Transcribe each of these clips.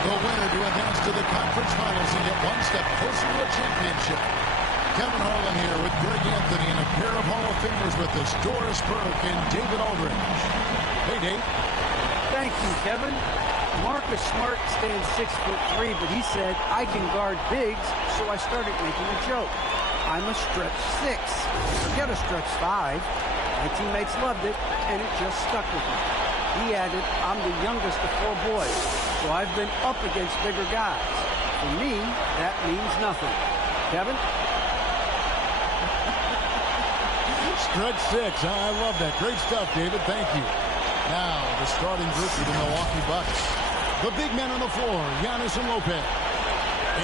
The winner to advance to the conference finals and get one step closer to a championship. Kevin Harlan here with Greg Anthony and a pair of Hall of Famers with us, Doris Burke and David Aldridge. Hey, Dave. Thank you, Kevin. Marcus Smart stands 6'3", but he said, I can guard bigs, so I started making a joke. I'm a stretch 6. Forget a stretch 5. My teammates loved it, and it just stuck with me. He added, I'm the youngest of 4 boys, so I've been up against bigger guys. For me, that means nothing. Kevin? Stretch 6. I love that. Great stuff, David. Thank you. Now, the starting group for the Milwaukee Bucks. The big men on the floor, Giannis and Lopez.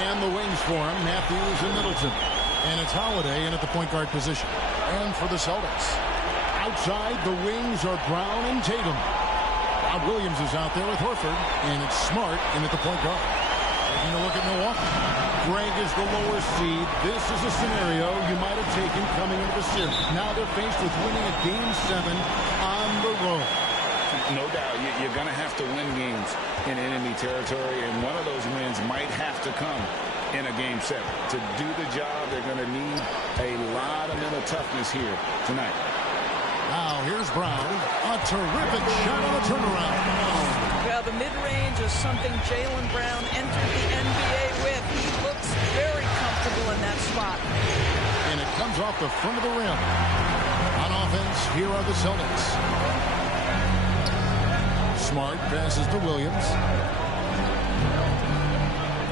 And the wings for him, Matthews and Middleton. And it's Holiday in at the point guard position. And for the Celtics, outside the wings are Brown and Tatum. Rob Williams is out there with Horford. And it's Smart in at the point guard. Taking a look at Milwaukee. Greg is the lower seed. This is a scenario you might have taken coming into the series. Now they're faced with winning a Game 7 on the road. No doubt, you're going to have to win games in enemy territory, and one of those wins might have to come in a Game 7. To do the job, they're going to need a lot of mental toughness here tonight. Now, here's Brown. A terrific shot on the turnaround. Well, the mid-range is something Jaylen Brown entered the NBA with. He looks very comfortable in that spot. And it comes off the front of the rim. On offense, here are the Celtics. Smart passes to Williams.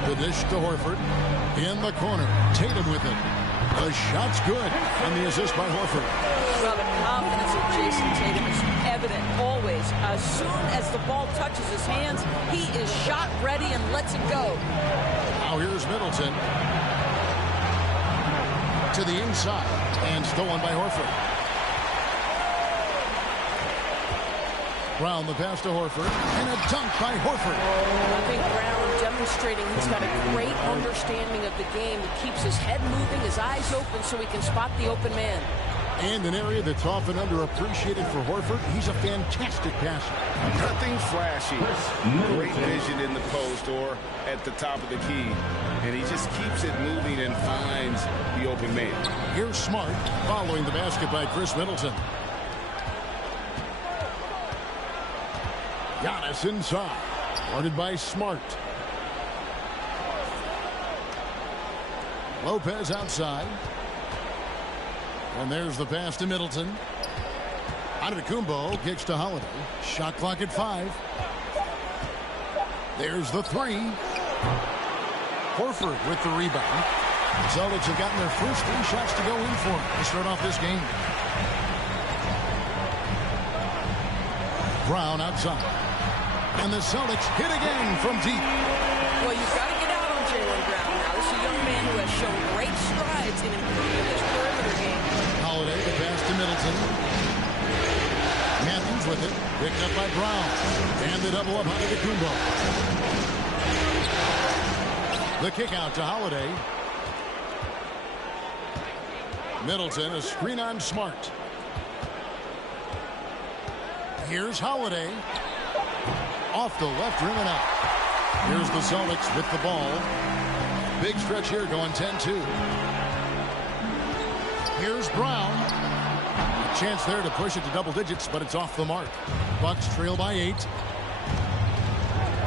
The dish to Horford. In the corner. Tatum with it. The shot's good. And the assist by Horford. Well, the confidence of Jason Tatum is evident always. As soon as the ball touches his hands, he is shot ready and lets it go. Now here's Middleton. To the inside. And stolen by Horford. Brown the pass to Horford, and a dunk by Horford. I think Brown demonstrating he's got a great understanding of the game. He keeps his head moving, his eyes open so he can spot the open man. And an area that's often underappreciated for Horford, he's a fantastic passer. Nothing flashy. Great vision in the post or at the top of the key. And he just keeps it moving and finds the open man. Here's Smart following the basket by Chris Middleton. Giannis inside. Guarded by Smart. Lopez outside. And there's the pass to Middleton. Antetokounmpo kicks to Holiday. Shot clock at 5. There's the 3. Horford with the rebound. The Celtics have gotten their first 3 shots to go in for to start off this game. Brown outside. And the Celtics hit again from deep. Well, you've got to get out on Jaylen Brown now. This is a young man who has shown great strides in improving his perimeter game. Holiday, the pass to Middleton. Matthews with it. Picked up by Brown. And the double up Antetokounmpo. The kick out to Holiday. Middleton, a screen on Smart. Here's Holiday. Off the left rim and out. Here's the Celtics with the ball. Big stretch here going 10-2. Here's Brown. A chance there to push it to double digits, but it's off the mark. Bucks trail by 8.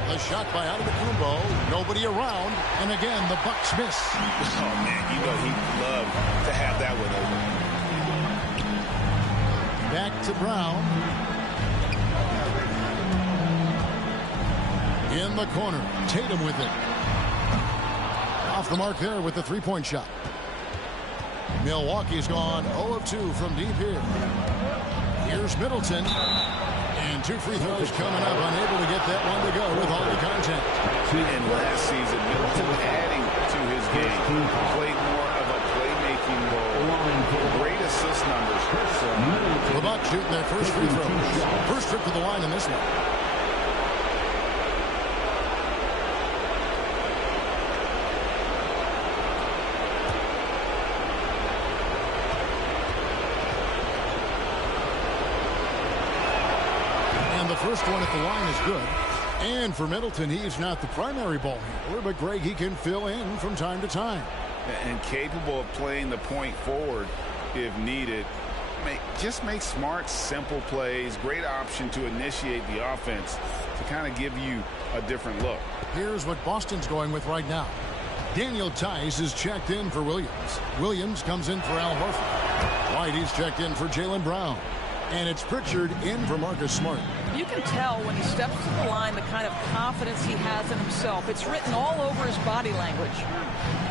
The shot by Antetokounmpo. Nobody around. And again, the Bucks miss. Oh, man, you know he'd love to have that one over. Back to Brown. In the corner. Tatum with it. Off the mark there with the three-point shot. Milwaukee's gone 0 of 2 from deep here. Here's Middleton. And 2 free throws coming up. Unable to get that one to go with all the contact. And last season, Middleton adding to his game. Played more of a playmaking role. Great assist numbers. The Bucks shooting their first free throws. First trip to the line in this one. First one at the line is good. And for Middleton, he's not the primary ball handler, but Greg, he can fill in from time to time. And capable of playing the point forward if needed. Just make smart, simple plays. Great option to initiate the offense to kind of give you a different look. Here's what Boston's going with right now. Daniel Tice is checked in for Williams. Williams comes in for Al Horford. White is checked in for Jaylen Brown. And it's Pritchard in for Marcus Smart. You can tell when he steps to the line the kind of confidence he has in himself. It's written all over his body language.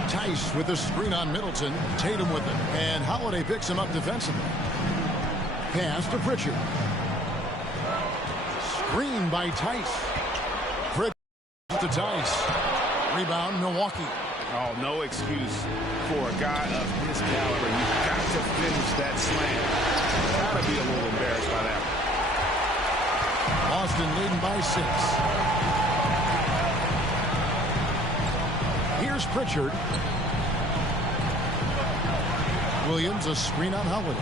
Tice with the screen on Middleton. Tatum with it. And Holiday picks him up defensively. Pass to Pritchard. Screen by Tice. Pritchard to Tice. Rebound, Milwaukee. Oh, no excuse for a guy of his caliber. You've got to finish that slam. Got to be a little embarrassed by that. Boston leading by 6. Here's Pritchard. Williams, a screen on Holiday.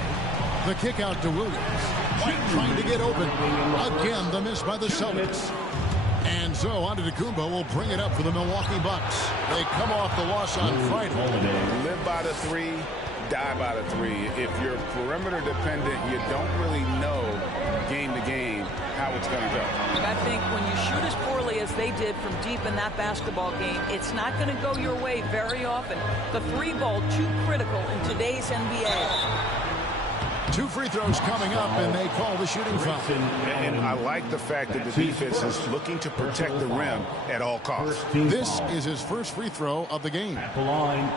The kick out to Williams. White trying to get open. Again, the miss by the Celtics. And so Antetokounmpo will bring it up for the Milwaukee Bucks. They come off the loss on Friday. Live by the 3, die by the 3. If you're perimeter dependent, you don't really know game to game how it's going to go. I think when you shoot as poorly as they did from deep in that basketball game, it's not going to go your way very often. The 3 ball too critical in today's NBA. 2 free throws coming up, and they call the shooting foul. And I like the fact that the defense is looking to protect the rim at all costs. This is his first free throw of the game. At the line,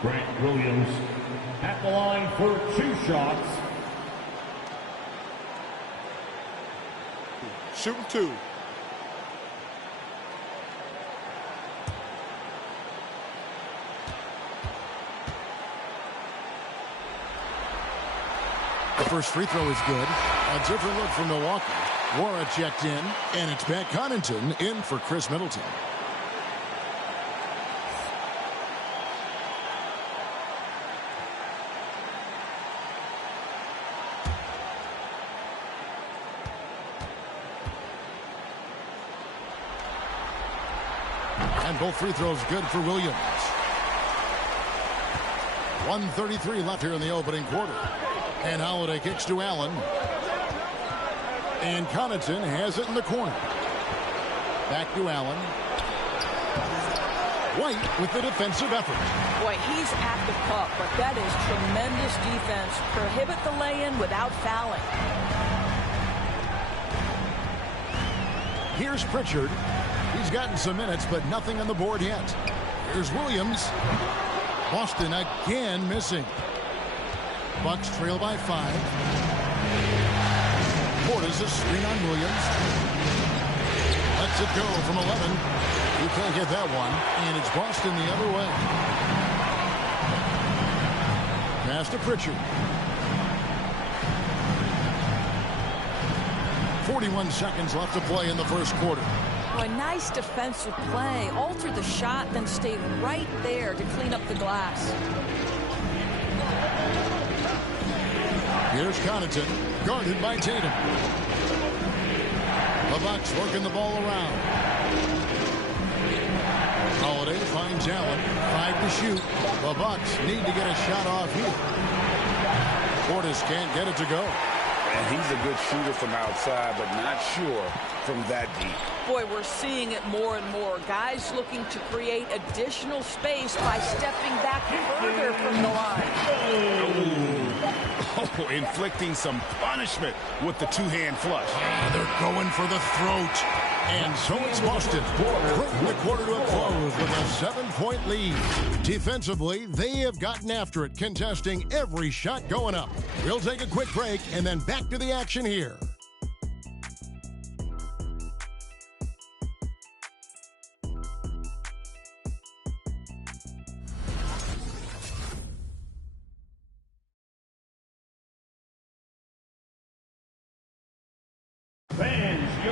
Grant Williams. At the line for 2 shots. Shooting 2. The first free throw is good. A different look from Milwaukee. Wara checked in, and it's Pat Connaughton in for Chris Middleton. And both free throws good for Williams. 1:33 left here in the opening quarter. And Holiday kicks to Allen. And Connaughton has it in the corner. Back to Allen. White with the defensive effort. Boy, he's at the cup, but that is tremendous defense. Prohibit the lay-in without fouling. Here's Pritchard. He's gotten some minutes, but nothing on the board yet. Here's Williams. Boston again missing. Bucks trail by 5. Portis a screen on Williams. Lets it go from 11. He can't get that one, and it's Boston the other way. Pass to Pritchard. 41 seconds left to play in the first quarter. A nice defensive play. Altered the shot, then stayed right there to clean up the glass. Here's Connaughton, guarded by Tatum. The Bucks working the ball around. Holiday finds Allen, 5 to shoot. The Bucks need to get a shot off here. Portis can't get it to go. And he's a good shooter from outside, but not sure from that deep. Boy, we're seeing it more and more. Guys looking to create additional space by stepping back further from the line. Oh, inflicting some punishment with the 2-hand flush. They're going for the throat. And so it's Boston. Bringing the quarter to a close with a 7-point lead. Defensively, they have gotten after it, contesting every shot going up. We'll take a quick break and then back to the action here.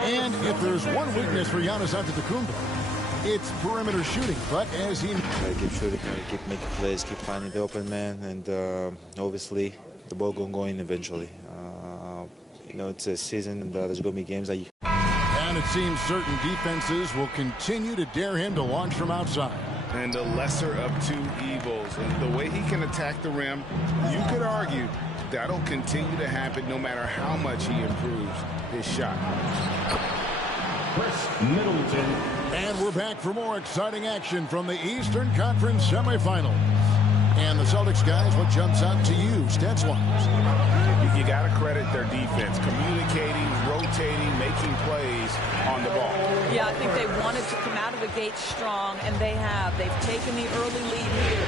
And if there's one weakness for Giannis Antetokounmpo, it's perimeter shooting. But as he... keep shooting, keep making plays, keep finding the open man, and obviously the ball going eventually. You know, it's a season, and there's going to be games that you... And it seems certain defenses will continue to dare him to launch from outside. And the lesser of two evils. And the way he can attack the rim, you could argue that'll continue to happen no matter how much he improves his shot. Chris Middleton. And we're back for more exciting action from the Eastern Conference semifinals. And the Celtics guys, what jumps out to you, stats-wise? You got to credit their defense, communicating, rotating, making plays on the ball. Yeah, I think they wanted to come out of the gate strong, and they have. They've taken the early lead here.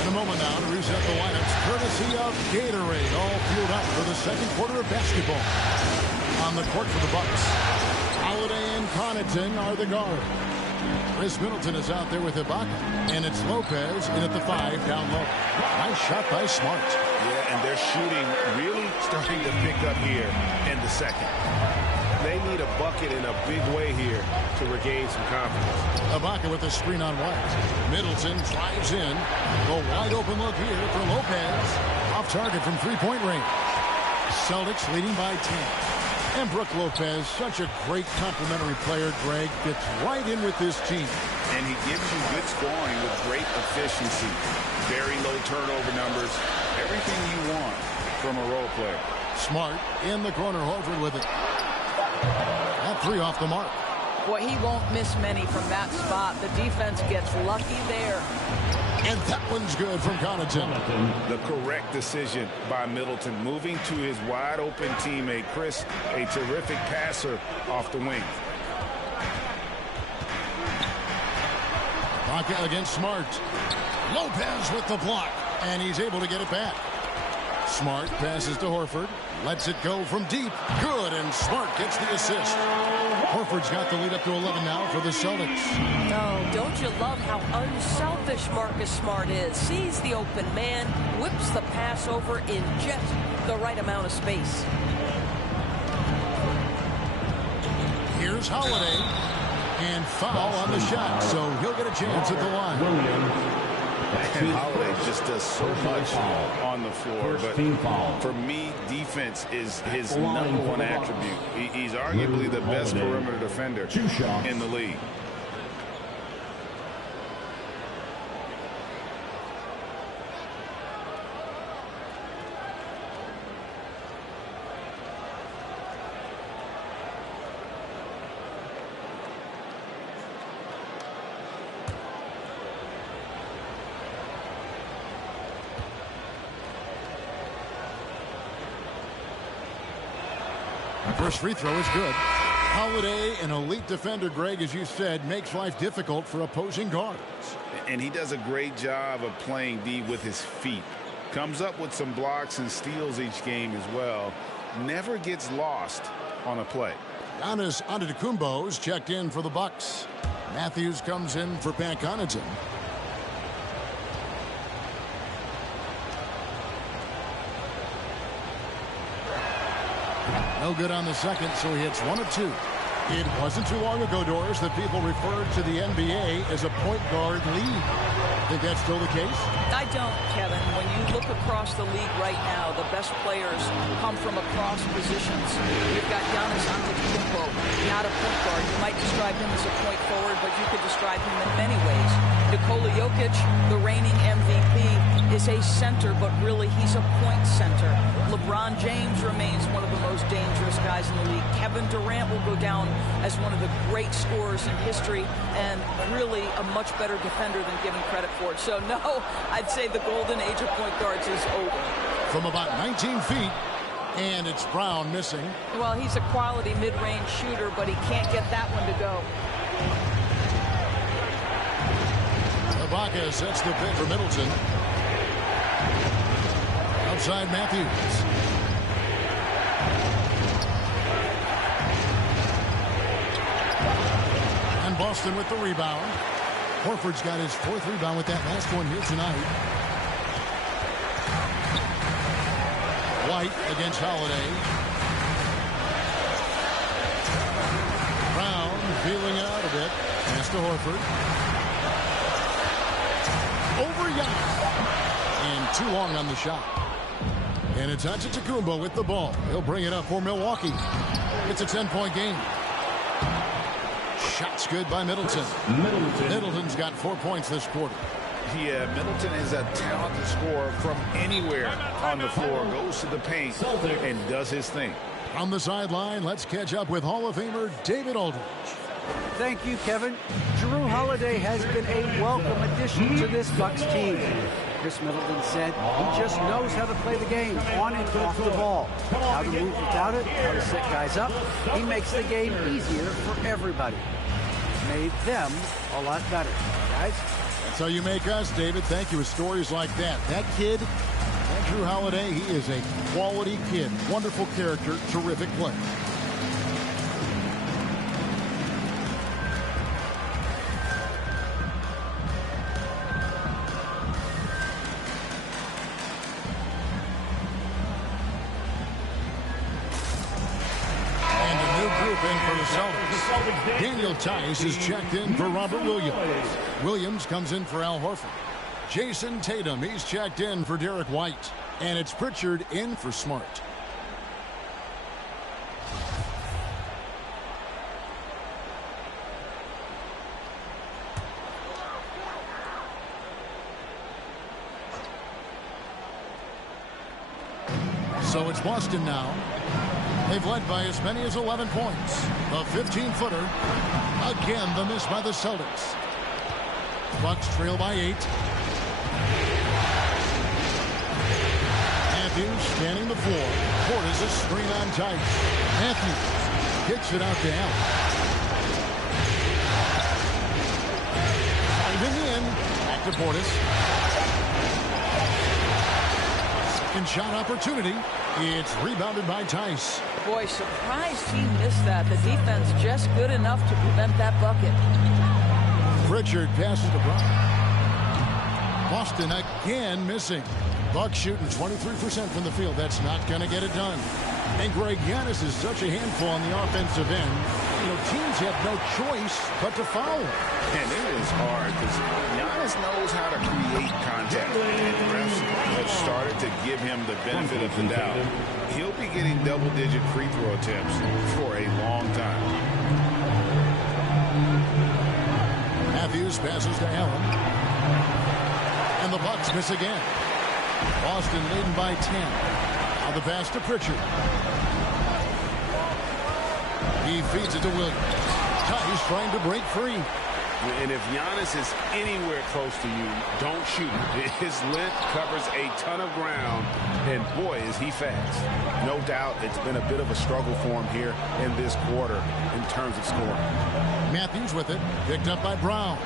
In a moment now to reset the lineups, courtesy of Gatorade, all fueled up for the second quarter of basketball. On the court for the Bucks, Holiday and Connaughton are the guard. Chris Middleton is out there with Ibaka, and it's Lopez in at the 5 down low. Nice shot by Smart. Yeah, and they're shooting really starting to pick up here in the second. They need a bucket in a big way here to regain some confidence. Ibaka with the screen on White. Middleton drives in. A wide open look here for Lopez. Off target from three-point range. Celtics leading by 10. And Brook Lopez, such a great complimentary player, Greg, fits right in with this team. And he gives you good scoring with great efficiency. Very low turnover numbers. Everything you want from a role player. Smart in the corner, Horford with it. That three off the mark. Boy, he won't miss many from that spot. The defense gets lucky there. And that one's good from Connaughton. The correct decision by Middleton, moving to his wide-open teammate, Chris, a terrific passer off the wing. Ibaka against Smart. Lopez with the block, and he's able to get it back. Smart passes to Horford, lets it go from deep. Good, and Smart gets the assist. Horford's got the lead up to 11 now for the Celtics. Oh, don't you love how unselfish Marcus Smart is? Sees the open man, whips the pass over in just the right amount of space. Here's Holiday, and foul on the shot, so he'll get a chance at the line. And Holiday just does so much on the floor, but for me, defense is his number one attribute. He's arguably the best perimeter defender in the league. First free throw is good. Holiday, an elite defender, Greg, as you said, makes life difficult for opposing guards. And he does a great job of playing D with his feet. Comes up with some blocks and steals each game as well. Never gets lost on a play. Giannis Antetokounmpo's checked in for the Bucks. Matthews comes in for Pat Connaughton. No good on the second, so he hits 1 of 2. It wasn't too long ago, Doris, that people referred to the NBA as a point guard league. Think that's still the case? I don't, Kevin. When you look across the league right now, the best players come from across positions. You've got Giannis Antetokounmpo, not a point guard. You might describe him as a point forward, but you could describe him in many ways. Nikola Jokic, the reigning MVP, is a center, but really he's a point center. LeBron James remains one of the most dangerous guys in the league. Kevin Durant will go down as one of the great scorers in history and really a much better defender than given credit for it. So, no, I'd say the golden age of point guards is over. From about 19 feet, and it's Brown missing. Well, he's a quality mid-range shooter, but he can't get that one to go. Ibaka sets the pick for Middleton. Outside Matthews. And Boston with the rebound. Horford's got his 4th rebound with that last one here tonight. White against Holiday. Brown feeling it out a bit. Pass to Horford. Over Giannis. And too long on the shot. And it's Antetokounmpo with the ball. He'll bring it up for Milwaukee. It's a 10-point game. Shot's good by Middleton. Middleton's got 4 points this quarter. Yeah, Middleton is a talented scorer from anywhere on the floor. Goes to the paint and does his thing. On the sideline, let's catch up with Hall of Famer David Aldridge. Thank you, Kevin. Jrue Holiday has been a welcome addition to this Bucks team. Chris Middleton said he just knows how to play the game on and off the ball. How to move without it, how to set guys up. He makes the game easier for everybody. Made them a lot better, guys. That's how you make us, David. Thank you with stories like that. That kid, Jrue Holiday, he is a quality kid. Wonderful character, terrific player. Daniel Tice is checked in for Robert Williams. Williams comes in for Al Horford. Jason Tatum, he's checked in for Derek White. And it's Pritchard in for Smart. So it's Boston now. They've led by as many as 11 points. A 15-footer. Again, the miss by the Celtics. Bucks trail by 8. Matthews scanning the floor. Portis a screen on Tice. Matthews kicks it out to Allen. Driving in. Back to Portis. Second shot opportunity. It's rebounded by Tice. Boy, surprised he missed that. The defense just good enough to prevent that bucket. Pritchard passes to Brown. Boston again missing. Bucks shooting 23% from the field. That's not going to get it done. And Greg Giannis is such a handful on the offensive end. You know, teams have no choice but to foul. And it is hard because Giannis knows how to create contact. And the refs have started to give him the benefit of the doubt. He'll be getting double-digit free throw attempts for a long time. Matthews passes to Allen. And the Bucks miss again. Boston leading by 10. Now the pass to Pritchard. He feeds it to Williams. Tice trying to break free. And if Giannis is anywhere close to you, don't shoot. His length covers a ton of ground, and boy, is he fast. No doubt it's been a bit of a struggle for him here in this quarter in terms of scoring. Matthews with it, picked up by Brown.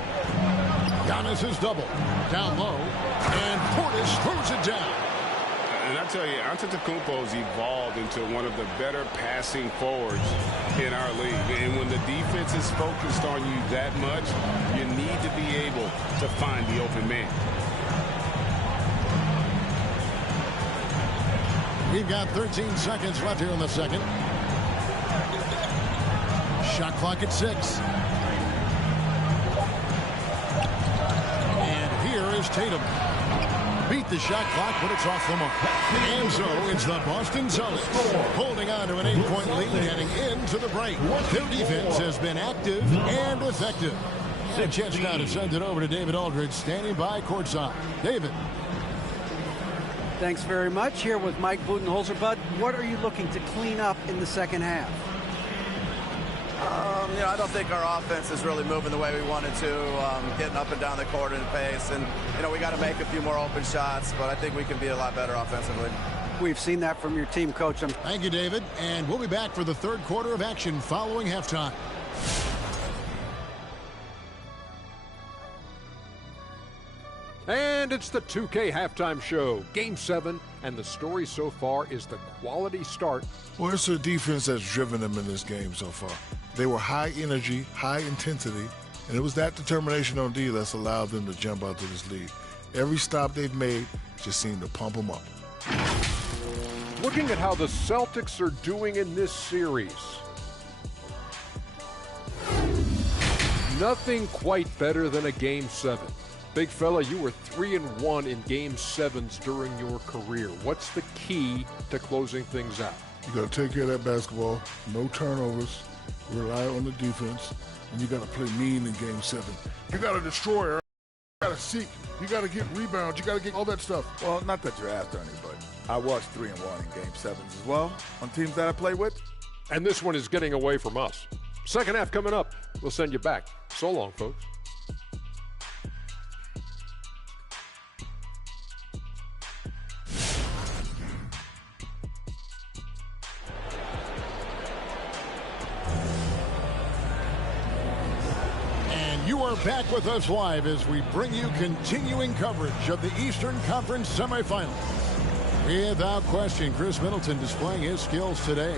Giannis is double. Down low, and Portis throws it down. And I tell you, Antetokounmpo's evolved into one of the better passing forwards in our league. And when the defense is focused on you that much, you need to be able to find the open man. We've got 13 seconds left here in the second. Shot clock at 6. And here is Tatum. Beat the shot clock, but it's off the mark. And so it's the Boston Celtics holding on to an 8-point lead heading into the break. Their defense has been active and effective. And a chance now to send it over to David Aldridge, standing by courtside. David. Thanks very much. Here with Mike Budenholzer. Bud, what are you looking to clean up in the second half? You know, I don't think our offense is really moving the way we wanted to, getting up and down the court in pace. And, you know, we got to make a few more open shots, but I think we can be a lot better offensively. We've seen that from your team, Coach. Thank you, David. And we'll be back for the third quarter of action following halftime. And it's the 2K halftime show, Game 7, and the story so far is the quality start. Well, it's the defense that's driven them in this game so far. They were high energy, high intensity, and it was that determination on D that's allowed them to jump out to this lead. Every stop they've made just seemed to pump them up. Looking at how the Celtics are doing in this series. Nothing quite better than a Game 7. Big fella, you were 3-1 in Game 7s during your career. What's the key to closing things out? You got to take care of that basketball, no turnovers, rely on the defense, and you got to play mean in Game 7. You got to destroy her. You got to seek. You got to get rebounds. You got to get all that stuff. Well, not that you're after anybody. I was 3-1 in Game 7s as well on teams that I play with. And this one is getting away from us. Second half coming up. We'll send you back. So long, folks. You are back with us live as we bring you continuing coverage of the Eastern Conference semifinals. Without question, Chris Middleton displaying his skills today.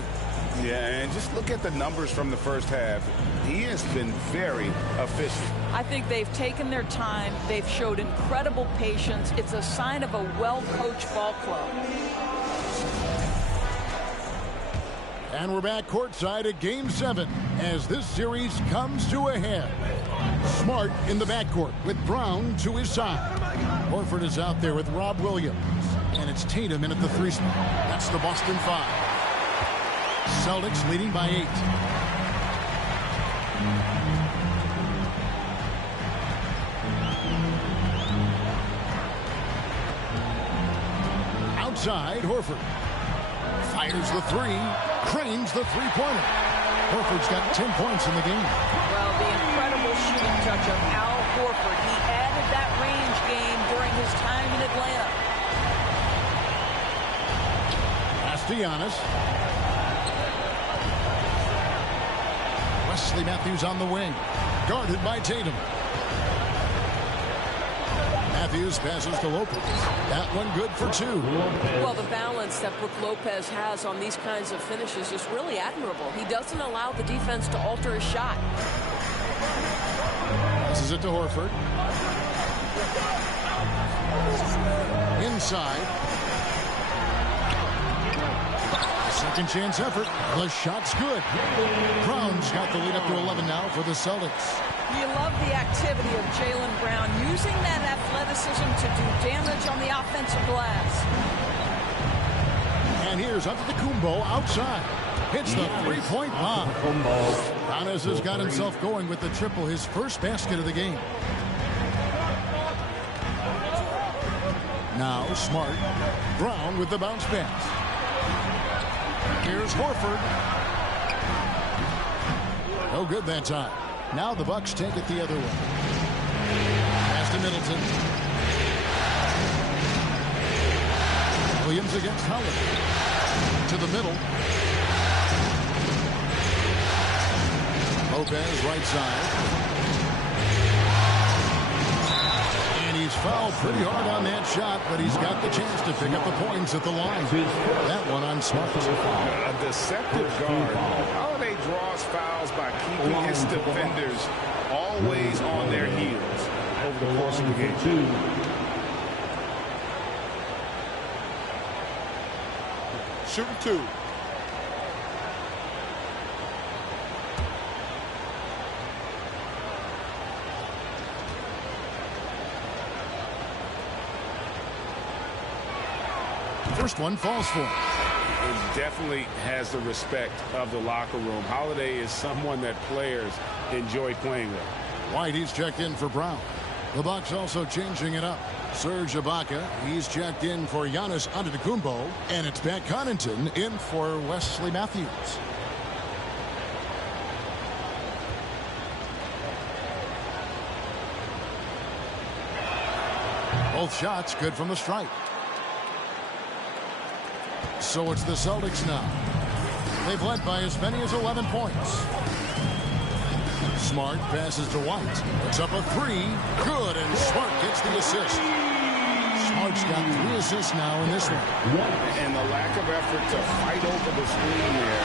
Yeah, and just look at the numbers from the first half. He has been very efficient. I think they've taken their time. They've showed incredible patience. It's a sign of a well-coached ball club. And we're back courtside at Game 7 as this series comes to a head. Smart in the backcourt with Brown to his side. Horford is out there with Rob Williams. And it's Tatum in at the 3 spot. That's the Boston 5. Celtics leading by 8. Outside, Horford fires the 3, cranes the 3-pointer. Horford's got 10 points in the game. Well, the incredible shooting touch of Al Horford. He added that range game during his time in Atlanta. Pass to Giannis. Wesley Matthews on the wing, guarded by Tatum. Matthews passes to Lopez. That one good for 2. Well, the balance that Brook Lopez has on these kinds of finishes is really admirable. He doesn't allow the defense to alter his shot. Passes it to Horford. Inside. Second chance effort. The shot's good. Brown's got the lead up to 11 now for the Celtics. You love the activity of Jaylen Brown, using that athleticism to do damage on the offensive glass. And here's Antetokounmpo outside. Hits the 3-point bomb. Giannis has got himself going with the triple, his first basket of the game. Now Smart. Brown with the bounce pass. Here's Horford. No good that time. Now the Bucks take it the other way. Pass to Middleton. Williams against Howard. To the middle. Lopez right side. And he's fouled pretty hard on that shot, but he's got the chance to pick up the points at the line. That one on Smart. A deceptive guard. Holiday draws fouls by keeping his defenders always on their heels over the course of the game. Shooting 2. First one falls for him. It definitely has the respect of the locker room. Holiday is someone that players enjoy playing with. White, he's checked in for Brown. The Bucks also changing it up. Serge Ibaka, he's checked in for Giannis Antetokounmpo, and it's Pat Connaughton in for Wesley Matthews. Both shots good from the stripe. So it's the Celtics now. They've led by as many as 11 points. Smart passes to White. It's up a 3. Good, and Smart gets the assist. Smart's got 3 assists now in this one. And the lack of effort to fight over the screen there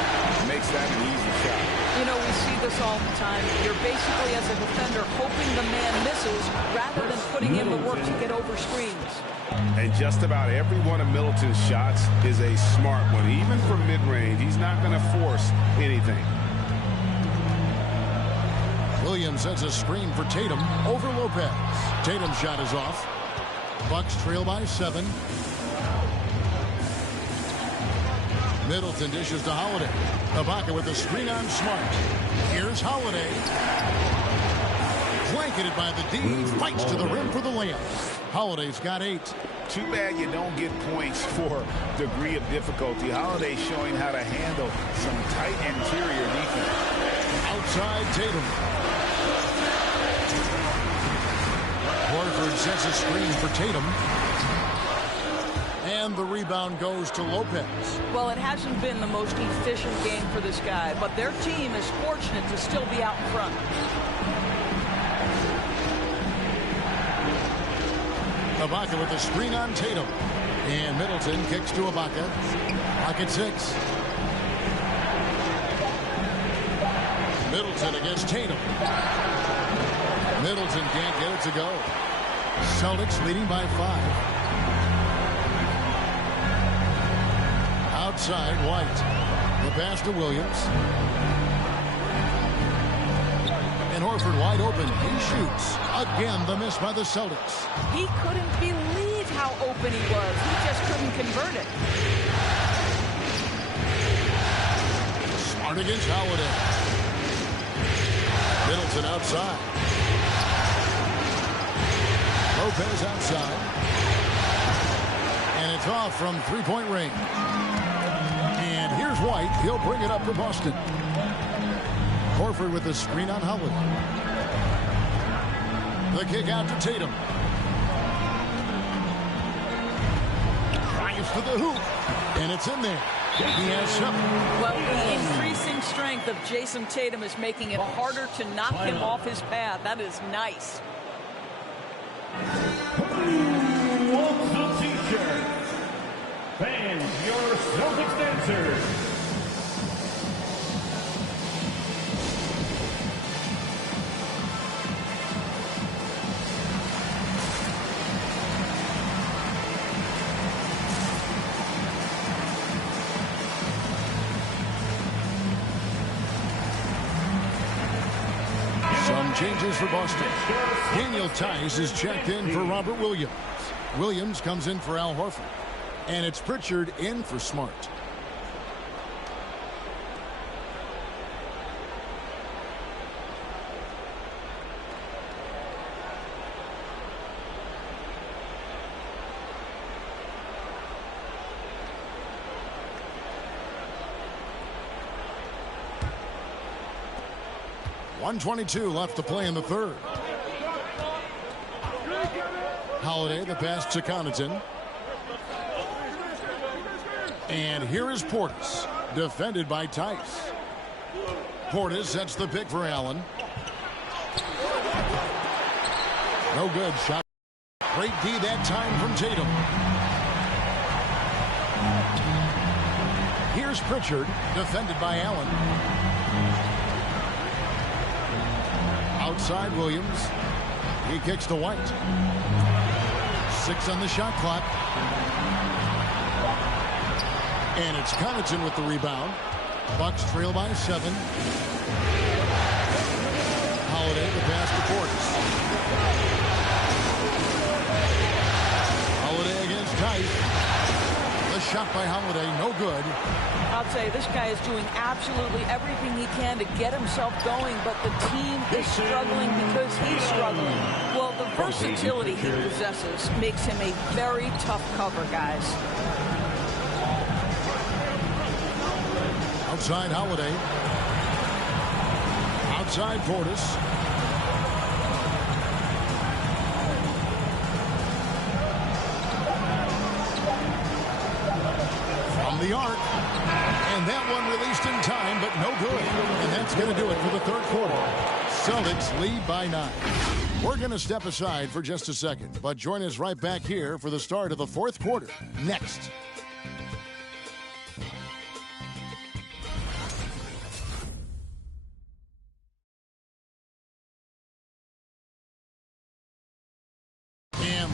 makes that an easy shot. You know, we see this all the time. You're basically, as a defender, hoping the man misses rather than putting in the work to get over screens. And just about every one of Middleton's shots is a smart one. Even from mid-range, he's not going to force anything. Williams sets a screen for Tatum over Lopez. Tatum's shot is off. Bucks trail by 7. Middleton dishes to Holiday. Ibaka with a screen on Smart. Here's Holiday. Blanketed by the D. Fights to the rim for the layup. Holiday's got 8. Too bad you don't get points for degree of difficulty. Holiday showing how to handle some tight interior defense. Outside Tatum. Horford sets a screen for Tatum. And the rebound goes to Lopez. Well, it hasn't been the most efficient game for this guy, but their team is fortunate to still be out in front. Ibaka with a screen on Tatum. And Middleton kicks to Ibaka. Clock at 6. Middleton against Tatum. Middleton can't get it to go. Celtics leading by 5. Outside, White. The pass to Williams. And Horford wide open. He shoots. Again, the miss by the Celtics. He couldn't believe how open he was. He just couldn't convert it. Smart against Holiday. Middleton outside. Lopez outside. And it's off from three-point range. And here's White. He'll bring it up for Boston. Horford with the screen on Holiday. The kick out to Tatum. Drives to the hoop. And it's in there. He has 7. Well, the increasing strength of Jason Tatum is making it harder to knock him off his path. That is nice. Who wants a t-shirt? Fans, your Celtics dancers. Some changes for Boston. Daniel Tice is checked in for Robert Williams. Williams comes in for Al Horford. And it's Pritchard in for Smart. .122 left to play in the third. Holiday, the pass to Connaughton. And here is Portis, defended by Tice. Portis sets the pick for Allen. No good. Shot. Great D that time from Tatum. Here's Pritchard, defended by Allen. Outside Williams. He kicks to White. 6 on the shot clock. And it's Connaughton with the rebound. Bucks trail by 7. Holiday, the pass to Portis. Holiday against Tice. The shot by Holiday, no good. I'll tell you, this guy is doing absolutely everything he can to get himself going, but the team is struggling because he's struggling. Well, the versatility he possesses makes him a very tough cover, guys. Outside Holiday. Outside Portis. From the arc. And that one released in time, but no good. And that's going to do it for the third quarter. Celtics lead by 9. We're going to step aside for just a second, but join us right back here for the start of the fourth quarter. Next.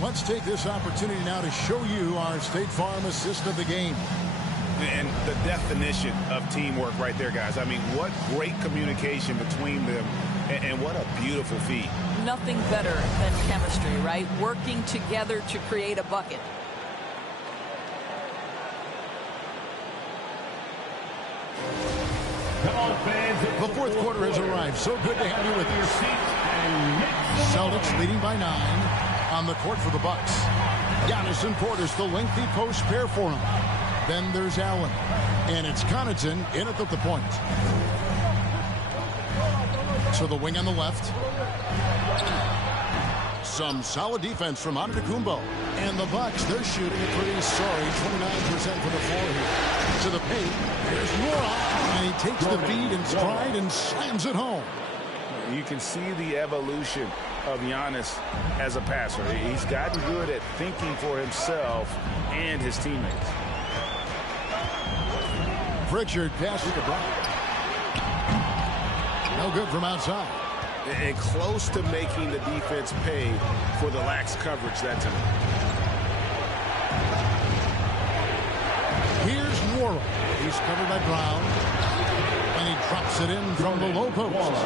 Let's take this opportunity now to show you our State Farm assist of the game. And the definition of teamwork right there, guys. I mean, what great communication between them, and what a beautiful feat. Nothing better than chemistry, right? Working together to create a bucket. Come on, fans. The fourth quarter has arrived. So good to have you with us. Celtics leading by 9 on the court for the Bucks. Giannis and Portis, the lengthy post pair for him. Then there's Allen. And it's Connaughton in at the point. To the wing on the left. Some solid defense from Antetokounmpo. And the Bucks, they're shooting a pretty sorry 29% for the floor here. To the paint, here's Nora, and he takes the feed in stride and slams it home. You can see the evolution of Giannis as a passer. He's gotten good at thinking for himself and his teammates. Pritchard passes to Brown. No good from outside. And close to making the defense pay for the lax coverage that time. Here's Nora. He's covered by Brown. And he drops it in from the low post.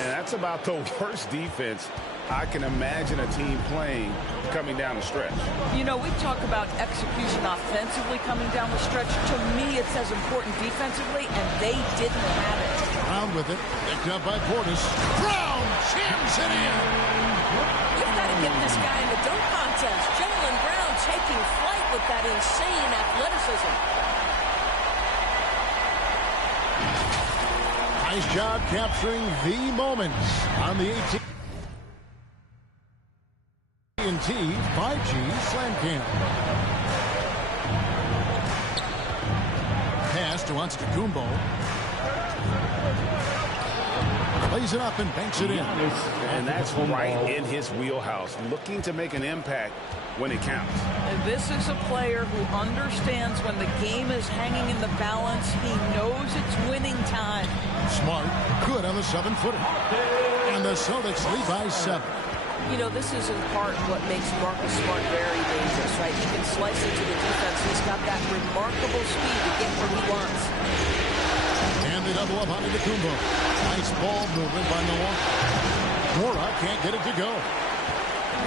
And that's about the worst defense I can imagine a team playing coming down the stretch. You know, we talk about execution offensively coming down the stretch. To me, it's as important defensively, and they didn't have it. Brown with it. Picked up by Portis. Brown jams it in. You've got to get this guy in the dunk contest. Jaylen Brown taking flight with that insane athleticism. Nice job capturing the moment on the AT&T 5G Slam Cam. Pass to Antetokounmpo. Plays it up and banks it in. And that's right in his wheelhouse, looking to make an impact when it counts. And this is a player who understands when the game is hanging in the balance. He knows it's winning time. Smart, good on the 7-footer. And the Celtics lead by 7. You know, this is in part what makes Marcus Smart very dangerous, right? He can slice into the defense. He's got that remarkable speed to get where he wants. And they double up on Antetokounmpo. Nice ball movement by Milwaukee. Nora can't get it to go.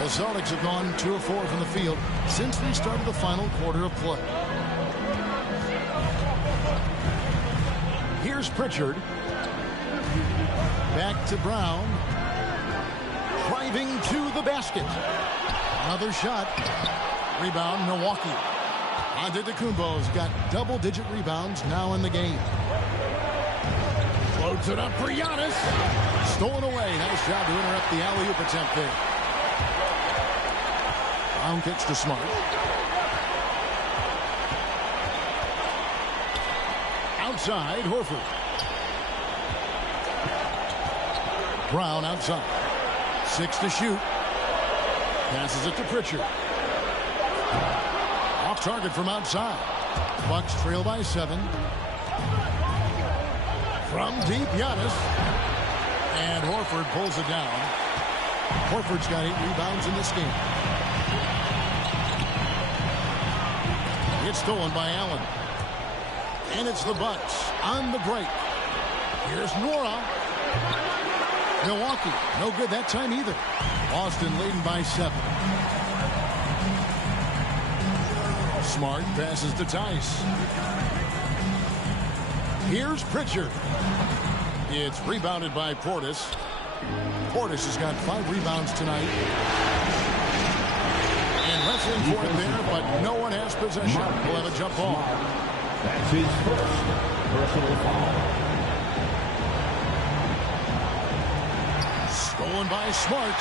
The Celtics have gone 2 of 4 from the field since we started the final quarter of play. Here's Pritchard. Back to Brown. Driving to the basket. Another shot. Rebound, Milwaukee. Antetokounmpo's got double-digit rebounds now in the game. Floats it up for Giannis. Stolen away. Nice job to interrupt the alley-oop attempt there. Brown kicks to Smart. Outside, Horford. Brown outside. 6 to shoot. Passes it to Pritchard. Off target from outside. Bucks trail by 7. From deep, Giannis. And Horford pulls it down. Horford's got 8 rebounds in this game. It's stolen by Allen. And it's the Bucks on the break. Here's Nora. Milwaukee, no good that time either. Boston leading by 7. Smart passes to Tice. Here's Pritchard. It's rebounded by Portis. Portis has got 5 rebounds tonight. And wrestling for it there, but no one has possession. We'll have a jump ball. That's his first personal foul. Stolen by Smart.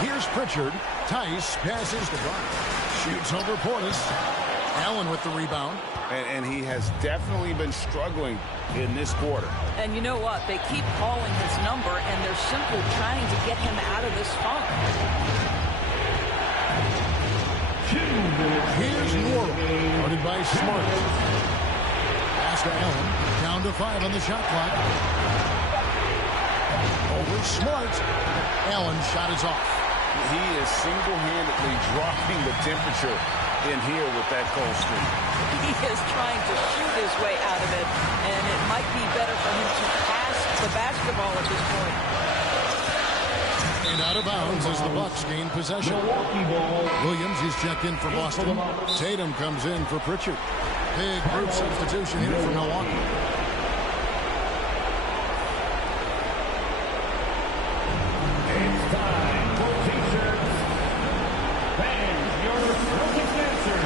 Here's Pritchard. Tice passes to Brown. Shoots over Portis. Allen with the rebound. And he has definitely been struggling in this quarter. And you know what? They keep calling his number, and they're simply trying to get him out of this funk. Here's Nora. Guarded by Smart. Pass to Allen. Down to 5 on the shot clock. Over Smart. Allen's shot is off. He is single-handedly dropping the temperature in here with that cold streak. He is trying to shoot his way out of it, and it might be better for him to pass the basketball at this point. And out of bounds as the Bucks gain possession. Williams is checked in for Boston. Tatum comes in for Pritchard. Big group substitution here for Milwaukee. It's time for T-shirts. Fans, your Celtics answer.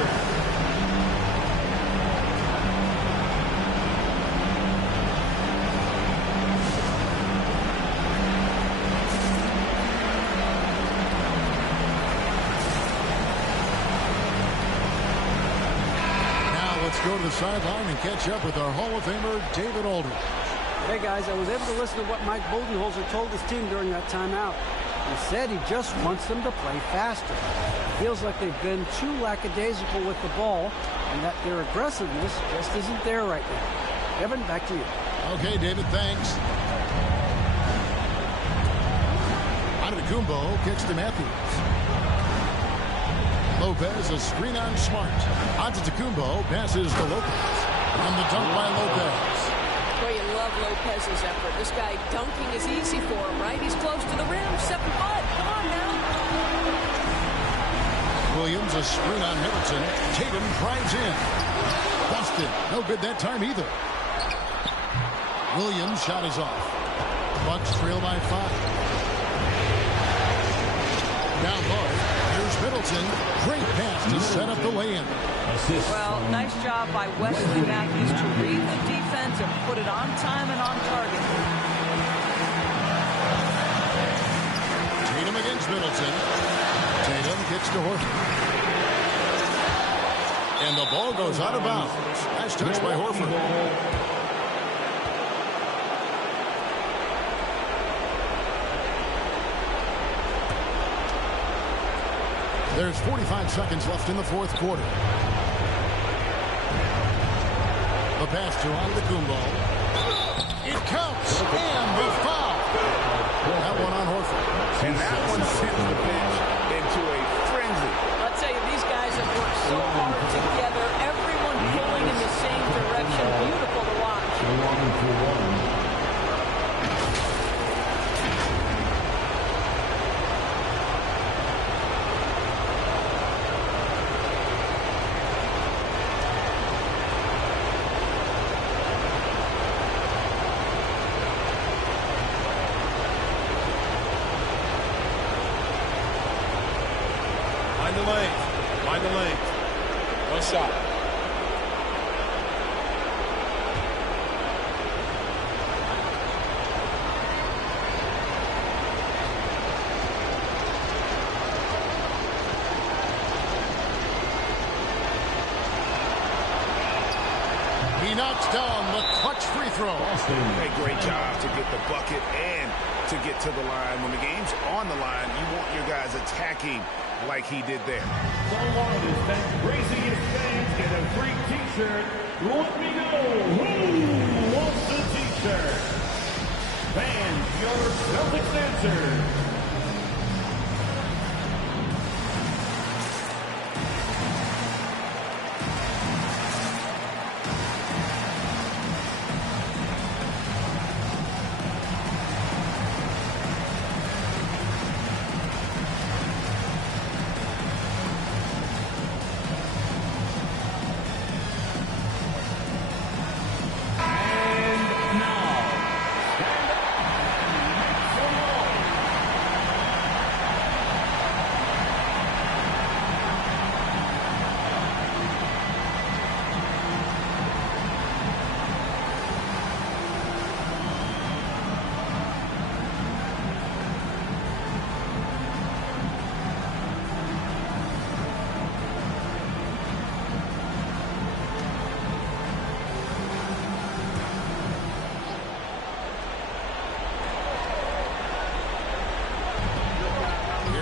Go to the sideline and catch up with our Hall of Famer, David Aldridge. Hey, guys, I was able to listen to what Mike Budenholzer told his team during that timeout. He said he just wants them to play faster. It feels like they've been too lackadaisical with the ball and that their aggressiveness just isn't there right now. Kevin, back to you. Okay, David, thanks. Antetokounmpo kicks to Matthews. Lopez, a screen on Smart. Antetokounmpo passes to Lopez. And the dunk by Lopez. Boy, you love Lopez's effort. This guy dunking is easy for him, right? He's close to the rim. 7 foot. Come on now. Williams, a screen on Middleton. Tatum drives in. Busted. No good that time either. Williams' shot is off. Bucks trail by 5. Down low. Here's Middleton. Great pass to set up the lay-in. Well, nice job by Wesley Matthews to read the defense and put it on time and on target. Tatum against Middleton. Tatum kicks to Horford. And the ball goes out of bounds. Nice touch by Horford. There's 45 seconds left in the fourth quarter. The pass to Antetokounmpo. It counts. And the foul. That one on Horford. And that one sends the bench into a frenzy. I'll tell you, these guys have worked so hard together. Everyone pulling in the same direction. Beautiful to watch. Find the lane. One shot. He knocks down the clutch free throw. A great job to get the bucket and to get to the line. When the game's on the line, you want your guys attacking like he did there. Someone has been raising his fans in a free T-shirt. Let me know who wants the T-shirt. Fans, your Celtics answer.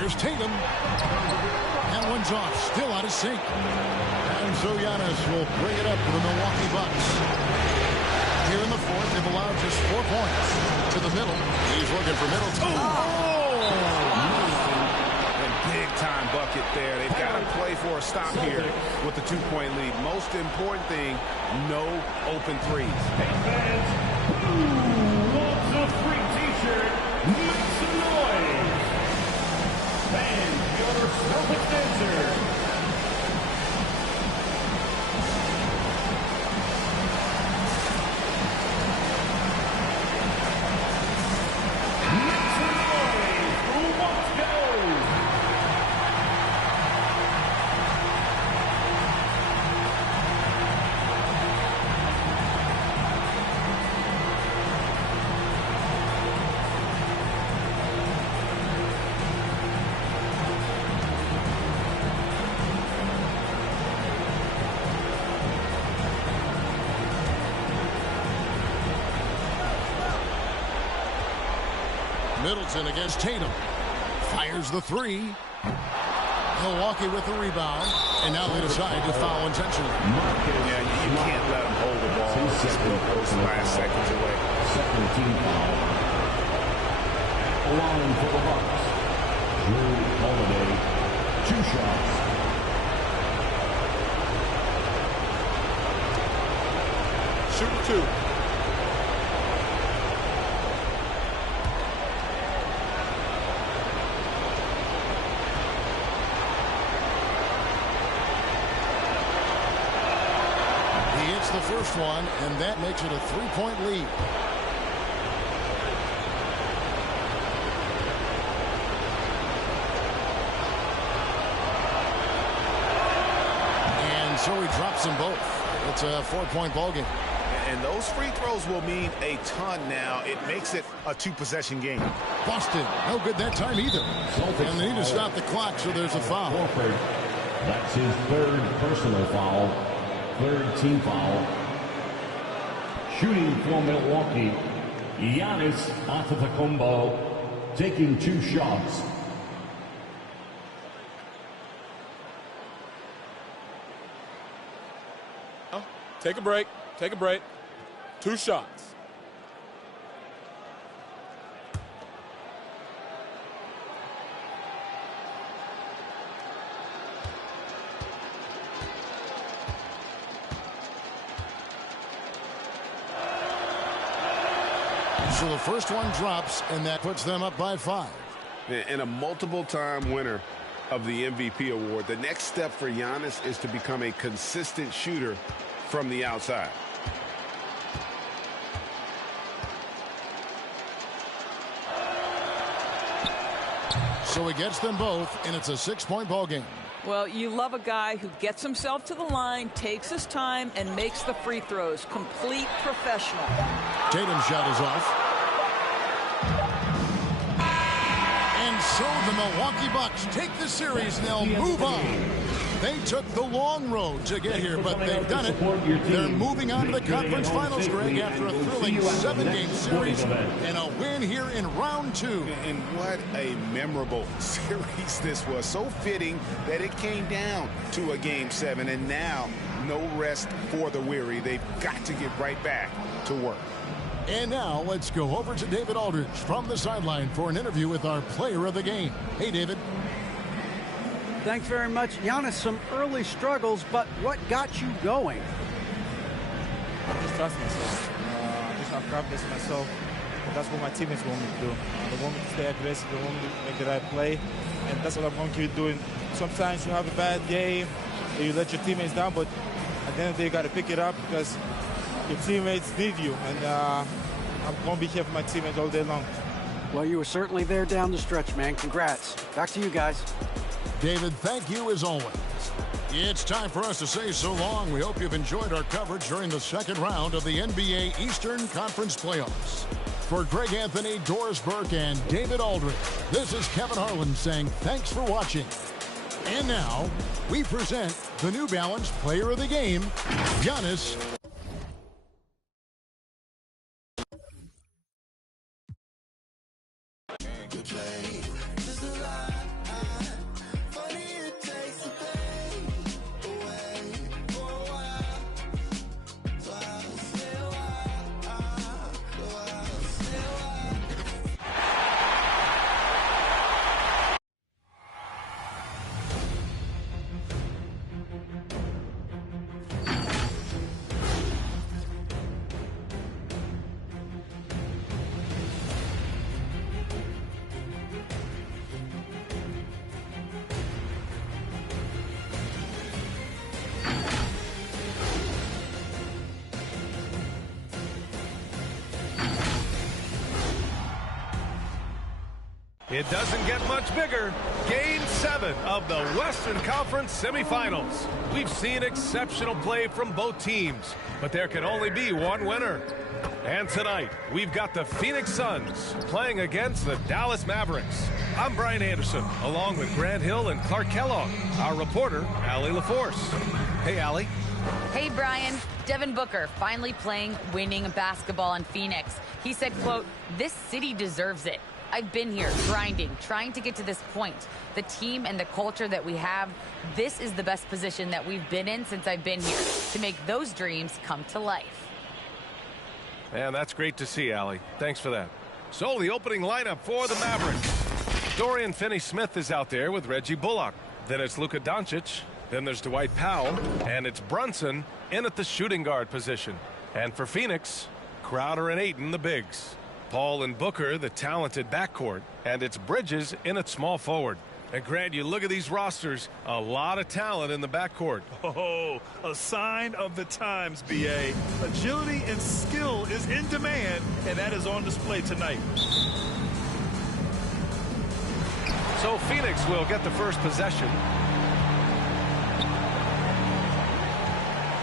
Here's Tatum. That one's off. Still out of sync. And so Giannis will bring it up for the Milwaukee Bucks. Here in the fourth, they've allowed just 4 points. To the middle. He's looking for Middleton. Oh! A big-time bucket there. They've got to play for a stop here with the 2-point lead. Most important thing, no open threes. Hey, fans, who wants a free T-shirt? Make some noise. Fans, your Celtics answer. Middleton against Tatum. Fires the three. Milwaukee with the rebound. And now they decide to foul intentionally. Yeah, you can't let them hold the ball. Just those last seconds away. Second team foul. At the line for the Bucks, Drew Holiday, 2 shots. Shooting 2. He hits the first one, and that makes it a 3-point lead. And so he drops them both. It's a 4-point ball game. And those free throws will mean a ton now. It makes it a 2-possession game. Busted. No good that time either. And they need to stop the clock, so there's a foul. That's his 3rd personal foul. 3rd team foul. Shooting for Milwaukee, Giannis Antetokounmpo taking 2 shots. Take a break. Take a break. 2 shots. So the first one drops, and that puts them up by 5. And a multiple-time winner of the MVP award. The next step for Giannis is to become a consistent shooter from the outside. So he gets them both, and it's a 6-point ball game. Well, you love a guy who gets himself to the line, takes his time, and makes the free throws. Complete professional. Tatum's shot is off. And so the Milwaukee Bucks take the series, and they'll move on. They took the long road to get here, but they've done it. They're moving on to the conference finals, Greg, after a thrilling 7-game series and a win here in round 2. And what a memorable series this was. So fitting that it came down to a Game 7, and now no rest for the weary. They've got to get right back to work. And now let's go over to David Aldridge from the sideline for an interview with our player of the game. Hey, David. Thanks very much. Giannis, some early struggles, but what got you going? I just trust myself. I just have confidence in myself. That's what my teammates want me to do. They want me to stay aggressive. They want me to make the right play. And that's what I'm going to keep doing. Sometimes you have a bad game and you let your teammates down, but at the end of the day, you got to pick it up because your teammates need you. And I'm going to be here for my teammates all day long. Well, you were certainly there down the stretch, man. Congrats. Back to you guys. David, thank you as always. It's time for us to say so long. We hope you've enjoyed our coverage during the 2nd round of the NBA Eastern Conference Playoffs. For Greg Anthony, Doris Burke, and David Aldridge, this is Kevin Harlan saying thanks for watching. And now, we present the New Balance Player of the Game, Giannis. It doesn't get much bigger. Game 7 of the Western Conference semifinals. We've seen exceptional play from both teams, but there can only be one winner. And tonight, we've got the Phoenix Suns playing against the Dallas Mavericks. I'm Brian Anderson, along with Grant Hill and Clark Kellogg, our reporter, Allie LaForce. Hey, Allie. Hey, Brian. Devin Booker finally playing winning basketball in Phoenix. He said, quote, "This city deserves it." I've been here, grinding, trying to get to this point. The team and the culture that we have, this is the best position that we've been in since I've been here, to make those dreams come to life. And that's great to see, Allie. Thanks for that. So the opening lineup for the Mavericks. Dorian Finney-Smith is out there with Reggie Bullock. Then it's Luka Doncic. Then there's Dwight Powell. And it's Brunson in at the shooting guard position. And for Phoenix, Crowder and Ayton, the bigs. Paul and Booker, the talented backcourt. And it's Bridges in at small forward. And Grant, you look at these rosters, a lot of talent in the backcourt. Oh, a sign of the times, B.A. Agility and skill is in demand, and that is on display tonight. So Phoenix will get the first possession.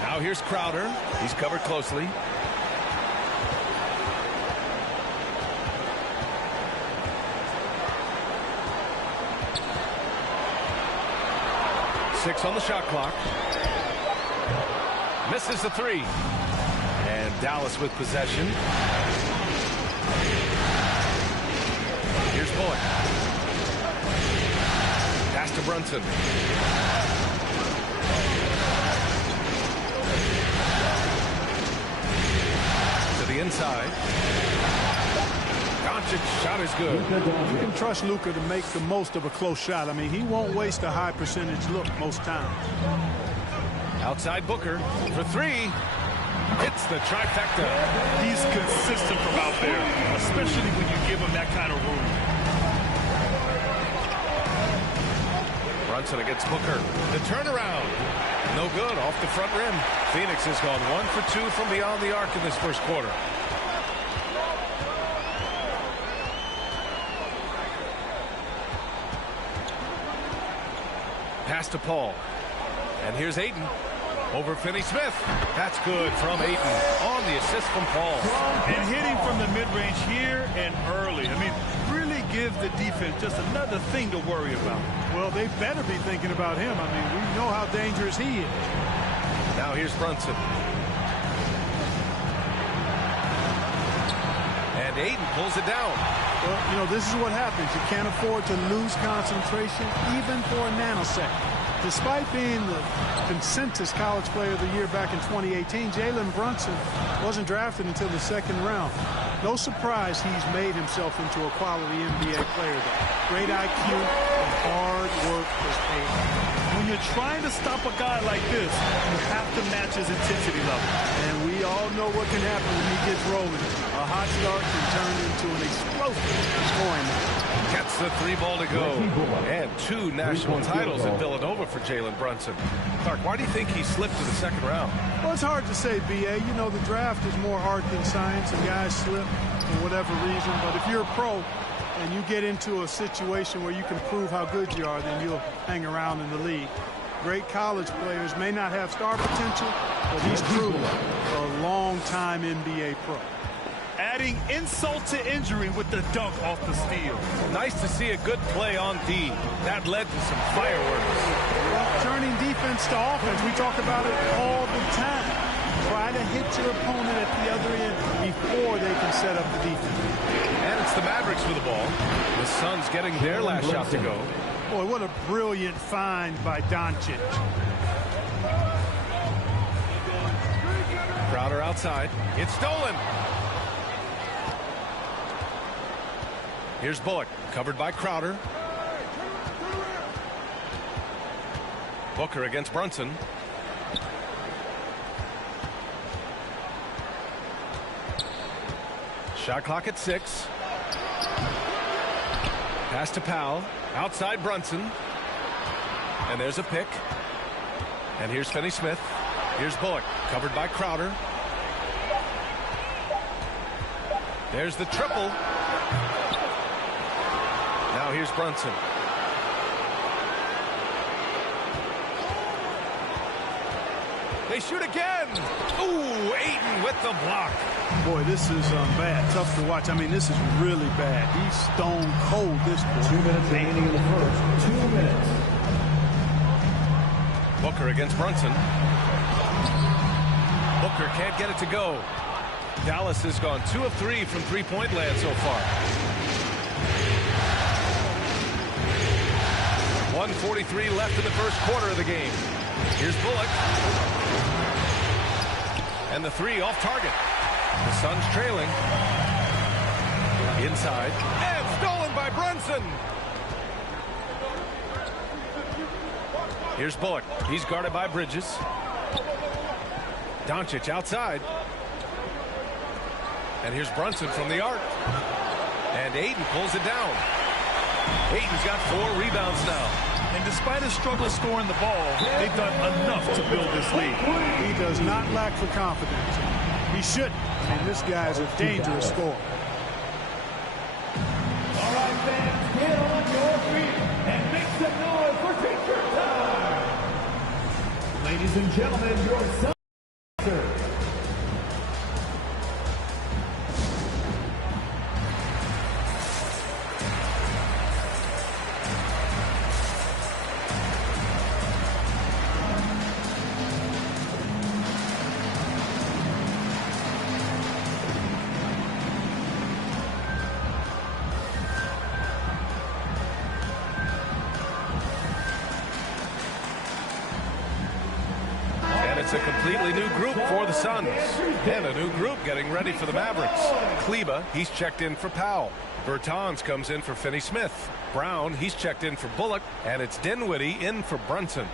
Now here's Crowder. He's covered closely. Six on the shot clock. Misses the three. And Dallas with possession. Here's Bullock. Pass to Brunson. To the inside. Doncic shot is good. You can trust Luka to make the most of a close shot. I mean, he won't waste a high percentage look most times. Outside Booker for three. Hits the trifecta. He's consistent from out there, especially when you give him that kind of room. Brunson against Booker. The turnaround. No good off the front rim. Phoenix has gone 1 for 2 from beyond the arc in this first quarter. Pass to Paul. And here's Ayton. Over Finney-Smith. That's good from Ayton on the assist from Paul. And hitting from the mid-range here and early. I mean, really give the defense just another thing to worry about. Well, they better be thinking about him. I mean, we know how dangerous he is. Now here's Brunson. And Ayton pulls it down. Well, you know, this is what happens. You can't afford to lose concentration even for a nanosecond. Despite being the consensus college player of the year back in 2018, Jalen Brunson wasn't drafted until the second round. No surprise he's made himself into a quality NBA player, though. Great IQ and hard work is paid. When you're trying to stop a guy like this, you have to match his intensity level. And we all know what can happen when he gets rolling. A hot start can turn into an explosive scoring match. Gets the three ball to go. And 2 national titles in Villanova for Jalen Brunson. Clark, why do you think he slipped to the second round? Well, it's hard to say, B.A. You know, the draft is more art than science, and guys slip for whatever reason. But if you're a pro and you get into a situation where you can prove how good you are, then you'll hang around in the league. Great college players may not have star potential, but he's truly a long-time NBA pro. Adding insult to injury with the dunk off the steal. Nice to see a good play on D. That led to some fireworks. Well, turning defense to offense, we talk about it all the time. Try to hit your opponent at the other end before they can set up the defense. And it's the Mavericks with the ball. The Suns getting their last shot to go. Boy, what a brilliant find by Doncic. Crowder outside. It's stolen. Here's Bullock, covered by Crowder. Booker against Brunson. Shot clock at 6. Pass to Powell. Outside Brunson. And there's a pick. And here's Finney-Smith. Here's Bullock, covered by Crowder. There's the triple. Now here's Brunson. They shoot again. Ooh, Ayton with the block. Boy, this is bad. Tough to watch. I mean, this is really bad. He's stone cold this point. 2 minutes remaining in the first. 2 minutes. Booker against Brunson. Booker can't get it to go. Dallas has gone 2 of 3 from three-point land so far. 1:43 left in the first quarter of the game. Here's Bullock. And the three off target. The Suns trailing. Inside. And stolen by Brunson. Here's Bullock. He's guarded by Bridges. Doncic outside. And here's Brunson from the arc. And Ayton pulls it down. Ayton's got 4 rebounds now. And despite his struggle scoring the ball, they've done enough to build this lead. He does not lack for confidence. He shouldn't. And this guy's a dangerous scorer. All right, fans, get on your feet and make some noise for teacher time. Ladies and gentlemen, your son. It's a completely new group for the Suns. And a new group getting ready for the Mavericks. Kleba, he's checked in for Powell. Bertans comes in for Finney-Smith. Brown, he's checked in for Bullock. And it's Dinwiddie in for Brunson.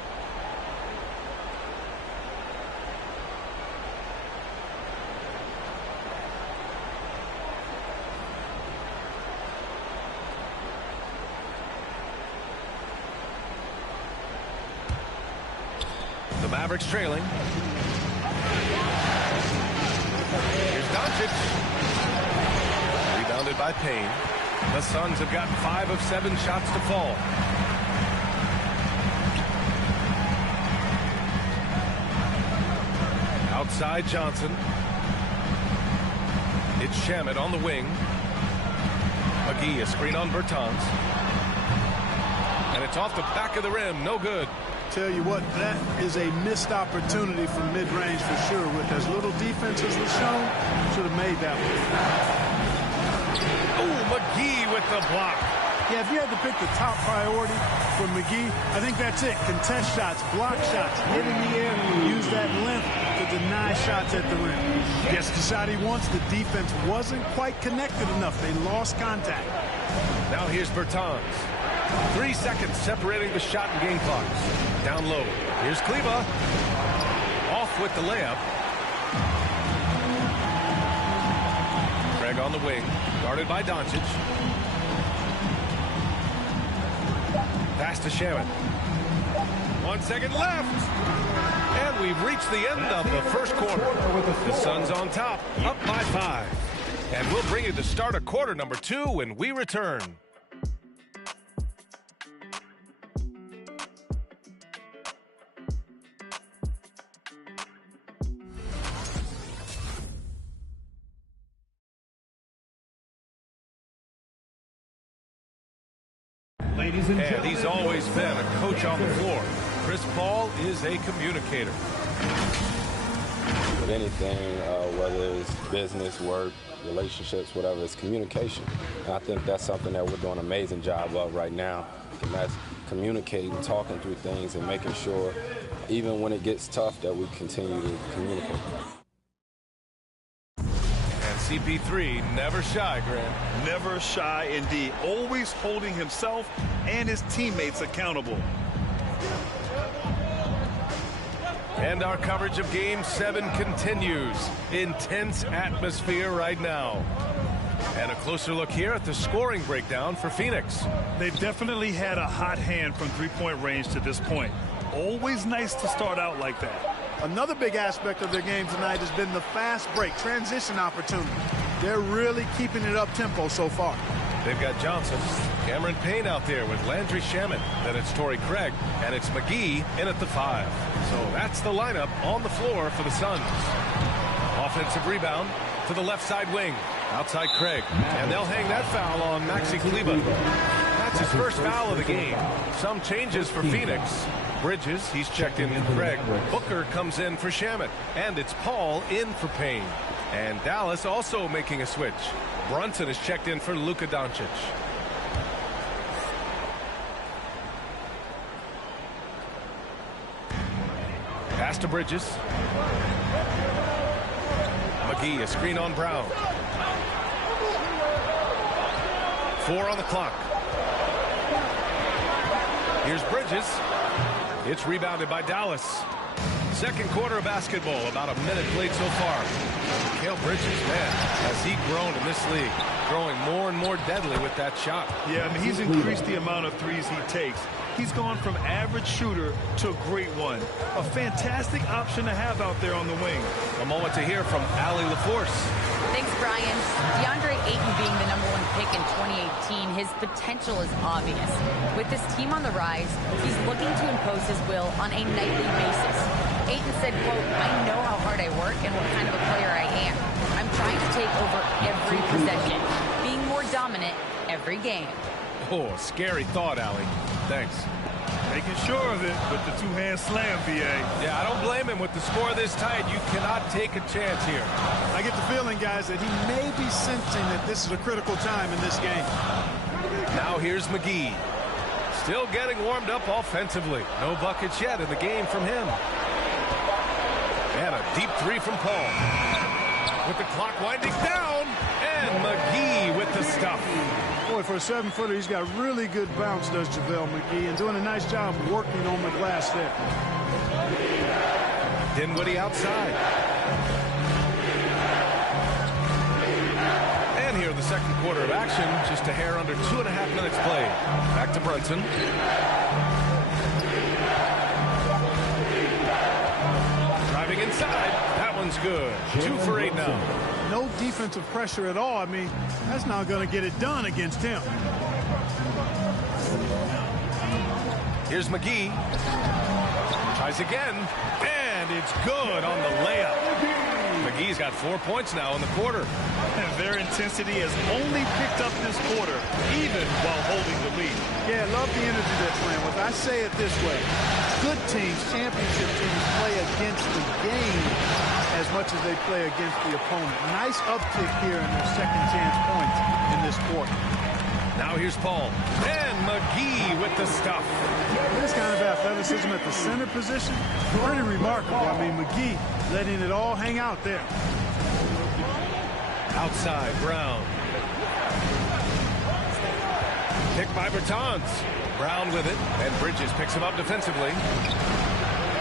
The Mavericks trailing. Here's Doncic. Rebounded by Payne. The Suns have gotten 5 of 7 shots to fall. Outside Johnson. It's Shamet on the wing. McGee, a screen on Bertans. And it's off the back of the rim. No good. Tell you what, that is a missed opportunity from mid-range for sure. With as little defense as was shown, should have made that one. Oh, McGee with the block. Yeah, if you had to pick the top priority for McGee, I think that's it. Contest shots, block shots, get in the air, use that length to deny shots at the rim. Gets the shot he wants. The defense wasn't quite connected enough. They lost contact. Now here's Bertans. 3 seconds separating the shot and game clocks. Down low. Here's Kleba. Off with the layup. Craig on the wing. Guarded by Doncic. Pass to Shamet. 1 second left. And we've reached the end of the first quarter. The Suns on top, up by 5. And we'll bring you the start of quarter number 2 when we return. And he's always been a coach on the floor. Chris Paul is a communicator. With anything, whether it's business, work, relationships, whatever, it's communication. And I think that's something that we're doing an amazing job of right now. And that's communicating, talking through things, and making sure, even when it gets tough, that we continue to communicate. CP3 never shy, Grant. Never shy indeed. Always holding himself and his teammates accountable. And our coverage of Game 7 continues. Intense atmosphere right now. And a closer look here at the scoring breakdown for Phoenix. They've definitely had a hot hand from three-point range to this point. Always nice to start out like that. Another big aspect of their game tonight has been the fast break, transition opportunity. They're really keeping it up-tempo so far. They've got Johnson, Cameron Payne out there with Landry Shamet. Then it's Torrey Craig, and it's McGee in at the 5. So that's the lineup on the floor for the Suns. Offensive rebound to the left side wing. Outside Craig. And they'll hang that foul on Maxi Kleba. That's his first foul of the game. Some changes for Phoenix. Bridges, he's checked in for Craig. Booker comes in for Shamet. And it's Paul in for Payne. And Dallas also making a switch. Brunson is checked in for Luka Doncic. Pass to Bridges. McGee, a screen on Brown. 4 on the clock. Here's Bridges. It's rebounded by Dallas. Second quarter of basketball, about a minute played so far. Mikal Bridges, man, has he grown in this league, growing more and more deadly with that shot. Yeah, I mean, he's increased the amount of threes he takes. He's gone from average shooter to a great one. A fantastic option to have out there on the wing. A moment to hear from Allie LaForce. Thanks, Brian. DeAndre Ayton being the #1 pick in 2018, his potential is obvious. With this team on the rise, he's looking to impose his will on a nightly basis. Ayton said, quote, "I know how hard I work and what kind of a player I am. I'm trying to take over every possession, being more dominant every game." Oh, scary thought, Allie. Thanks. Making sure of it with the two-hand slam, VA. Yeah, I don't blame him with the score this tight. You cannot take a chance here. I get the feeling, guys, that he may be sensing that this is a critical time in this game. Now here's McGee. Still getting warmed up offensively. No buckets yet in the game from him. And a deep three from Paul. With the clock winding down. And McGee with the stuff. Boy, for a 7-footer, he's got really good bounce, does JaVale McGee, and doing a nice job working on the glass there. Dinwiddie outside. And here in the second quarter of action, just a hair under 2.5 minutes played. Back to Brunson. Driving inside. That one's good. 2 for 8 now. No defensive pressure at all. I mean, that's not going to get it done against him. Here's McGee. Tries again. And it's good on the layup. McGee's got 4 points now in the quarter. And their intensity has only picked up this quarter, even while holding the lead. Yeah, I love the energy they're playing with. I say it this way. Good teams, championship teams, play against the game as much as they play against the opponent. Nice uptick here in their second chance points in this quarter. Now here's Paul. And McGee with the stuff. This kind of athleticism at the center position, pretty remarkable. I mean, McGee letting it all hang out there. Outside, Brown. Picked by Bertans. Brown with it, and Bridges picks him up defensively.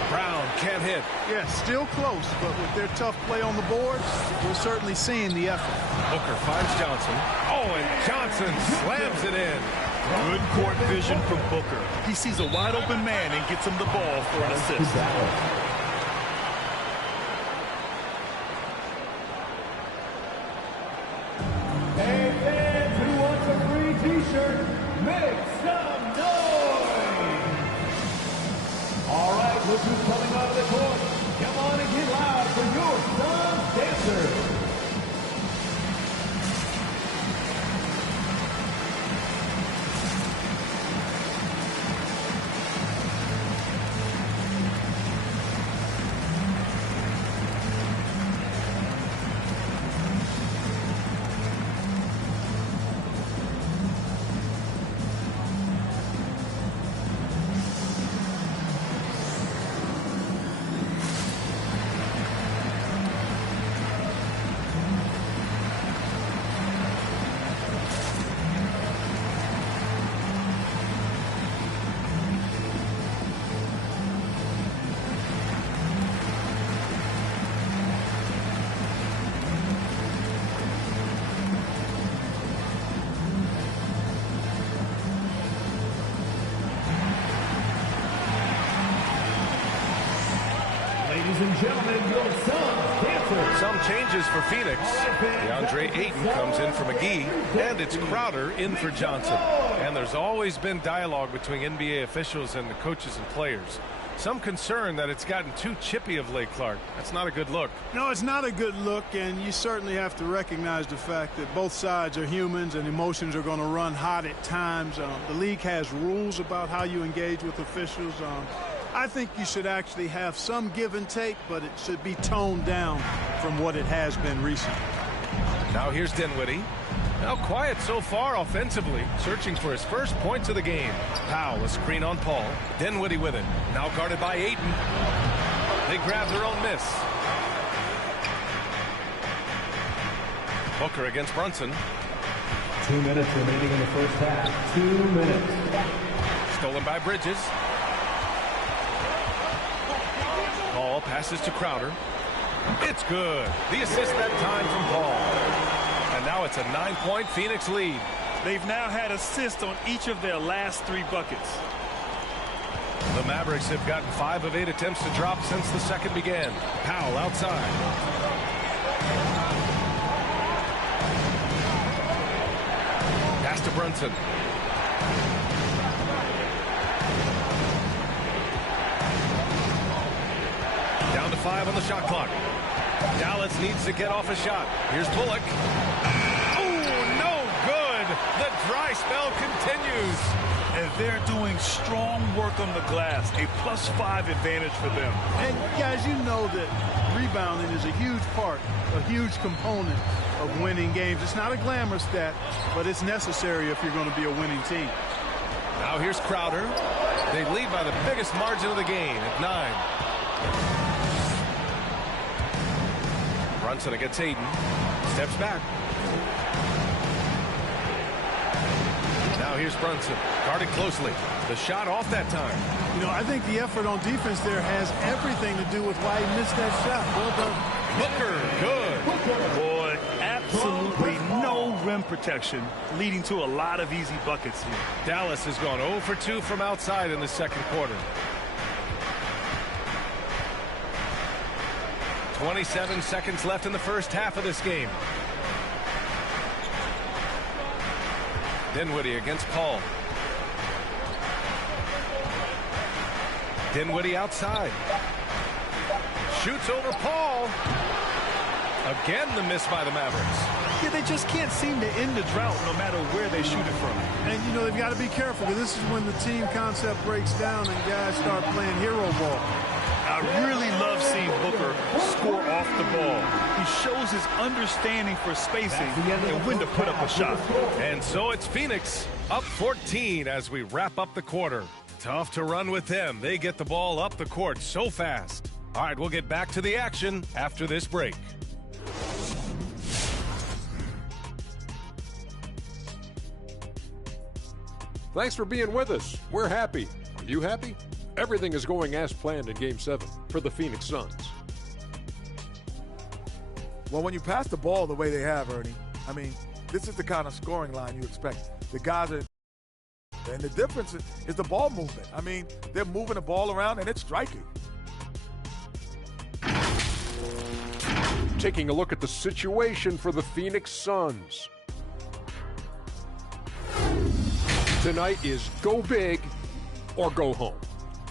Brown can't hit. Yeah, still close, but with their tough play on the boards, we're certainly seeing the effort. Booker finds Johnson. Oh, and Johnson slams it in. Good court vision from Booker. He sees a wide open man and gets him the ball for an assist. Hey fans who wants a free t-shirt, make some noise! All right, look who's coming out of the court. Come on and get loud for your son's dancer. Ladies and gentlemen, your son's dancer. Some changes for Phoenix. DeAndre Ayton comes in for McGee, and it's Crowder in for Johnson. And there's always been dialogue between NBA officials and the coaches and players. Some concern that it's gotten too chippy of late, Clark. That's not a good look. No, it's not a good look, and you certainly have to recognize the fact that both sides are humans and emotions are going to run hot at times. The league has rules about how you engage with officials. I think you should actually have some give and take, but it should be toned down from what it has been recently. Now here's Dinwiddie. Now quiet so far offensively, searching for his first points of the game. Powell, a screen on Paul. Dinwiddie with it. Now guarded by Ayton. They grab their own miss. Booker against Brunson. 2 minutes remaining in the first half. 2 minutes. Stolen by Bridges. Paul passes to Crowder. It's good. The assist that time from Paul. And now it's a 9-point Phoenix lead. They've now had assists on each of their last 3 buckets. The Mavericks have gotten 5 of 8 attempts to drop since the second began. Powell outside. Pass to Brunson. Down to 5 on the shot clock. Dallas needs to get off a shot. Here's Bullock. Oh, no good. The dry spell continues. And they're doing strong work on the glass. A +5 advantage for them. And guys, you know that rebounding is a huge part, a huge component of winning games. It's not a glamour stat, but it's necessary if you're going to be a winning team. Now here's Crowder. They lead by the biggest margin of the game at 9. Brunson against Hayden. Steps back. Now here's Brunson. Guarded closely. The shot off that time. You know, I think the effort on defense there has everything to do with why he missed that shot. Well done. Booker, good. Boy, absolutely no rim protection, leading to a lot of easy buckets here. Dallas has gone 0 for 2 from outside in the second quarter. 27 seconds left in the first half of this game. Dinwiddie against Paul. Dinwiddie outside. Shoots over Paul. Again, the miss by the Mavericks. Yeah, they just can't seem to end the drought no matter where they shoot it from. And, you know, they've got to be careful, because this is when the team concept breaks down and guys start playing hero ball. I really love seeing Booker score off the ball. He shows his understanding for spacing and when to put up a shot. And so it's Phoenix up 14 as we wrap up the quarter. Tough to run with them. They get the ball up the court so fast. All right, we'll get back to the action after this break. Thanks for being with us. We're happy. Are you happy? Everything is going as planned in Game 7 for the Phoenix Suns. Well, when you pass the ball the way they have, Ernie, I mean, this is the kind of scoring line you expect. The guys are, and the difference is the ball movement. I mean, they're moving the ball around and it's striking. Taking a look at the situation for the Phoenix Suns. Tonight is go big or go home.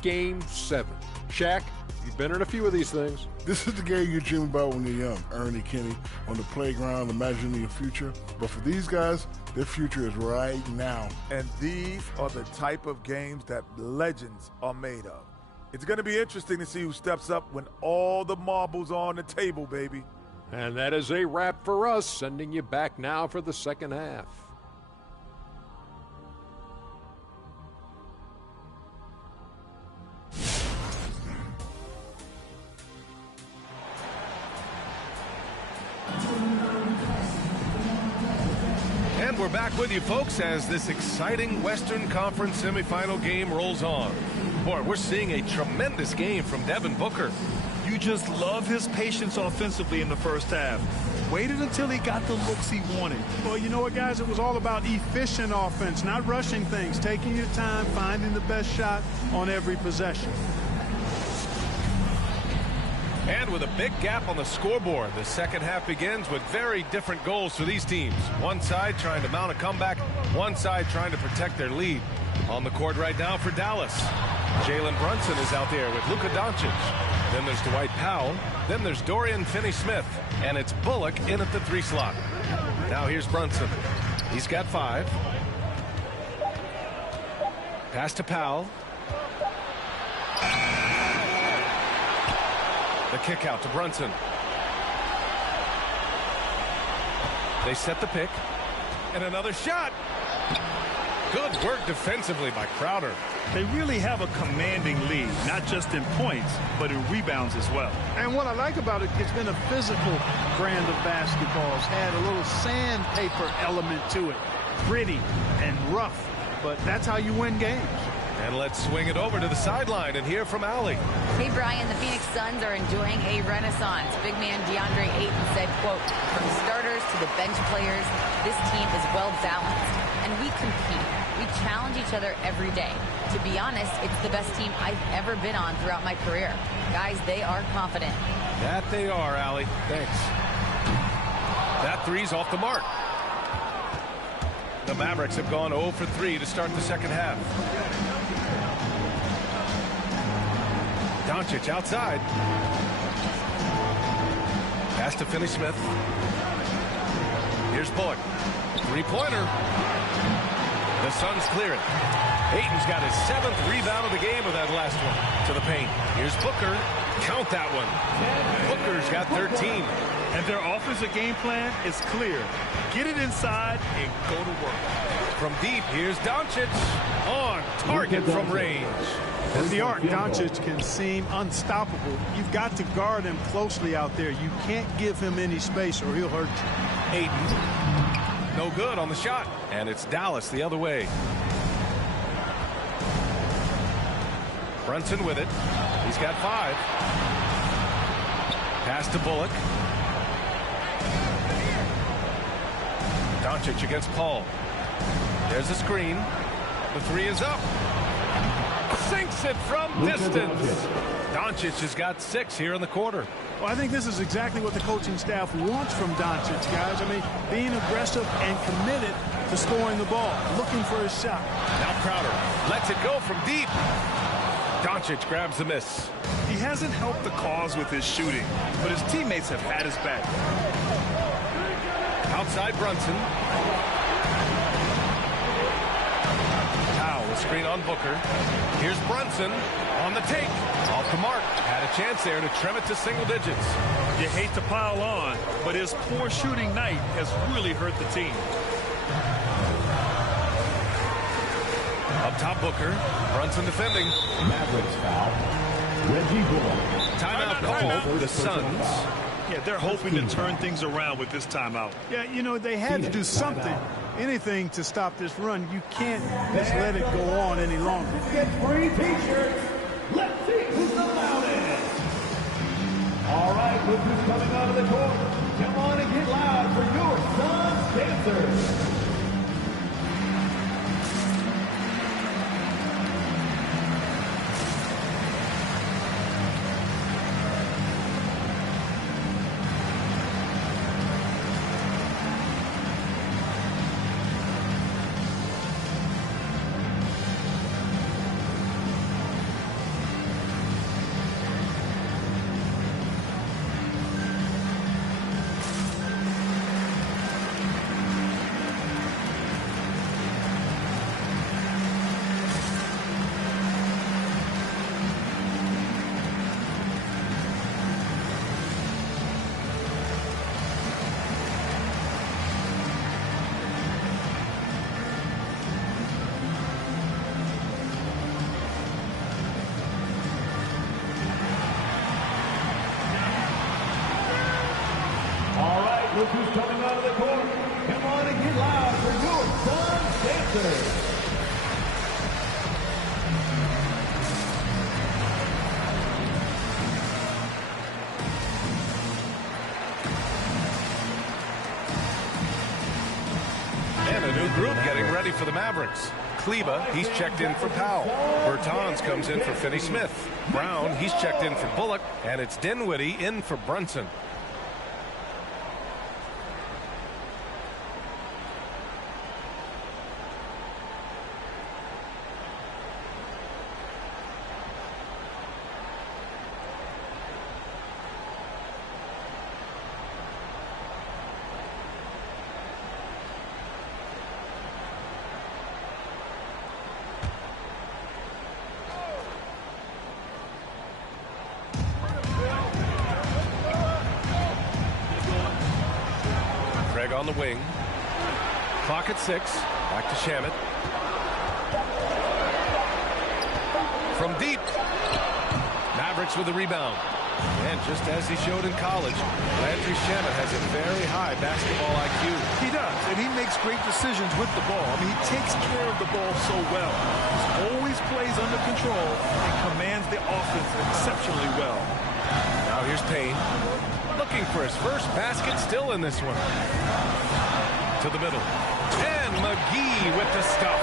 Game 7. Shaq, you've been in a few of these things. This is the game you dream about when you're young. Ernie, Kenny, on the playground, imagining your future. But for these guys, their future is right now. And these are the type of games that legends are made of. It's going to be interesting to see who steps up when all the marbles are on the table, baby. And that is a wrap for us, sending you back now for the second half. And we're back with you, folks, as this exciting Western Conference semifinal game rolls on. Boy, we're seeing a tremendous game from Devin Booker. You just love his patience offensively in the first half. Waited until he got the looks he wanted. Well, you know what, guys? It was all about efficient offense, not rushing things, taking your time, finding the best shot on every possession. And with a big gap on the scoreboard, the second half begins with very different goals for these teams. One side trying to mount a comeback, one side trying to protect their lead. On the court right now for Dallas, Jalen Brunson is out there with Luka Doncic. Then there's Dwight Powell. Then there's Dorian Finney-Smith. And it's Bullock in at the 3 slot. Now here's Brunson. He's got 5. Pass to Powell. The kick out to Brunson. They set the pick. And another shot. Good work defensively by Crowder. They really have a commanding lead, not just in points, but in rebounds as well. And what I like about it, it's been a physical brand of basketball. It's had a little sandpaper element to it. Gritty and rough, but that's how you win games. And let's swing it over to the sideline and hear from Allie. Hey, Brian, the Phoenix Suns are enjoying a renaissance. Big man DeAndre Ayton said, quote, from starters to the bench players, this team is well balanced, and we compete. We challenge each other every day. To be honest, it's the best team I've ever been on throughout my career. Guys, they are confident. That they are, Allie. Thanks. That three's off the mark. The Mavericks have gone 0 for 3 to start the second half. Doncic outside. Pass to Finney-Smith. Here's Bullock. Three-pointer. The Suns clear it. Ayton's got his 7th rebound of the game with that last one. To the paint. Here's Booker. Count that one. Booker's got 13. And their offensive game plan is clear. Get it inside and go to work. From deep, here's Doncic. On target from range. At the arc, Doncic can seem unstoppable. You've got to guard him closely out there. You can't give him any space or he'll hurt you. Ayton, no good on the shot. And it's Dallas the other way. Brunson with it. He's got 5. Pass to Bullock. Doncic against Paul. There's a screen. The 3 is up. Sinks it from distance. Doncic has got 6 here in the quarter. Well, I think this is exactly what the coaching staff wants from Doncic, guys. I mean, being aggressive and committed to scoring the ball, looking for his shot. Now Crowder lets it go from deep. Doncic grabs the miss. He hasn't helped the cause with his shooting, but his teammates have had his back. Outside Brunson. Powell, screen on Booker. Here's Brunson on the take. Off the mark. Had a chance there to trim it to single digits. You hate to pile on, but his poor shooting night has really hurt the team. Up top, Booker. Brunson defending. Mavericks foul. Reggie Bullock. Timeout called for the Suns. Yeah, they're hoping to turn things around with this timeout. Yeah, you know, they had to do something, anything to stop this run. You can't just let it go on any longer. Get free t-shirts. Let's see who's the loudest. All right, look who's coming out of the court. Come on and get loud for your Suns dancers. Look who's coming out of the court. Come on and get loud for your Suns dancers. And a new group getting ready for the Mavericks. Kleba, he's checked in for Powell. Bertans comes in for Finney-Smith. Brown, he's checked in for Bullock. And it's Dinwiddie in for Brunson. On the wing. Clock at 6. Back to Shamet. From deep. Mavericks with the rebound. And just as he showed in college, Landry Shamet has a very high basketball IQ. He does, and he makes great decisions with the ball. I mean, he takes care of the ball so well. He always plays under control and commands the offense exceptionally well. Now here's Payne. Looking for his first basket, still in this one. To the middle. And McGee with the stuff.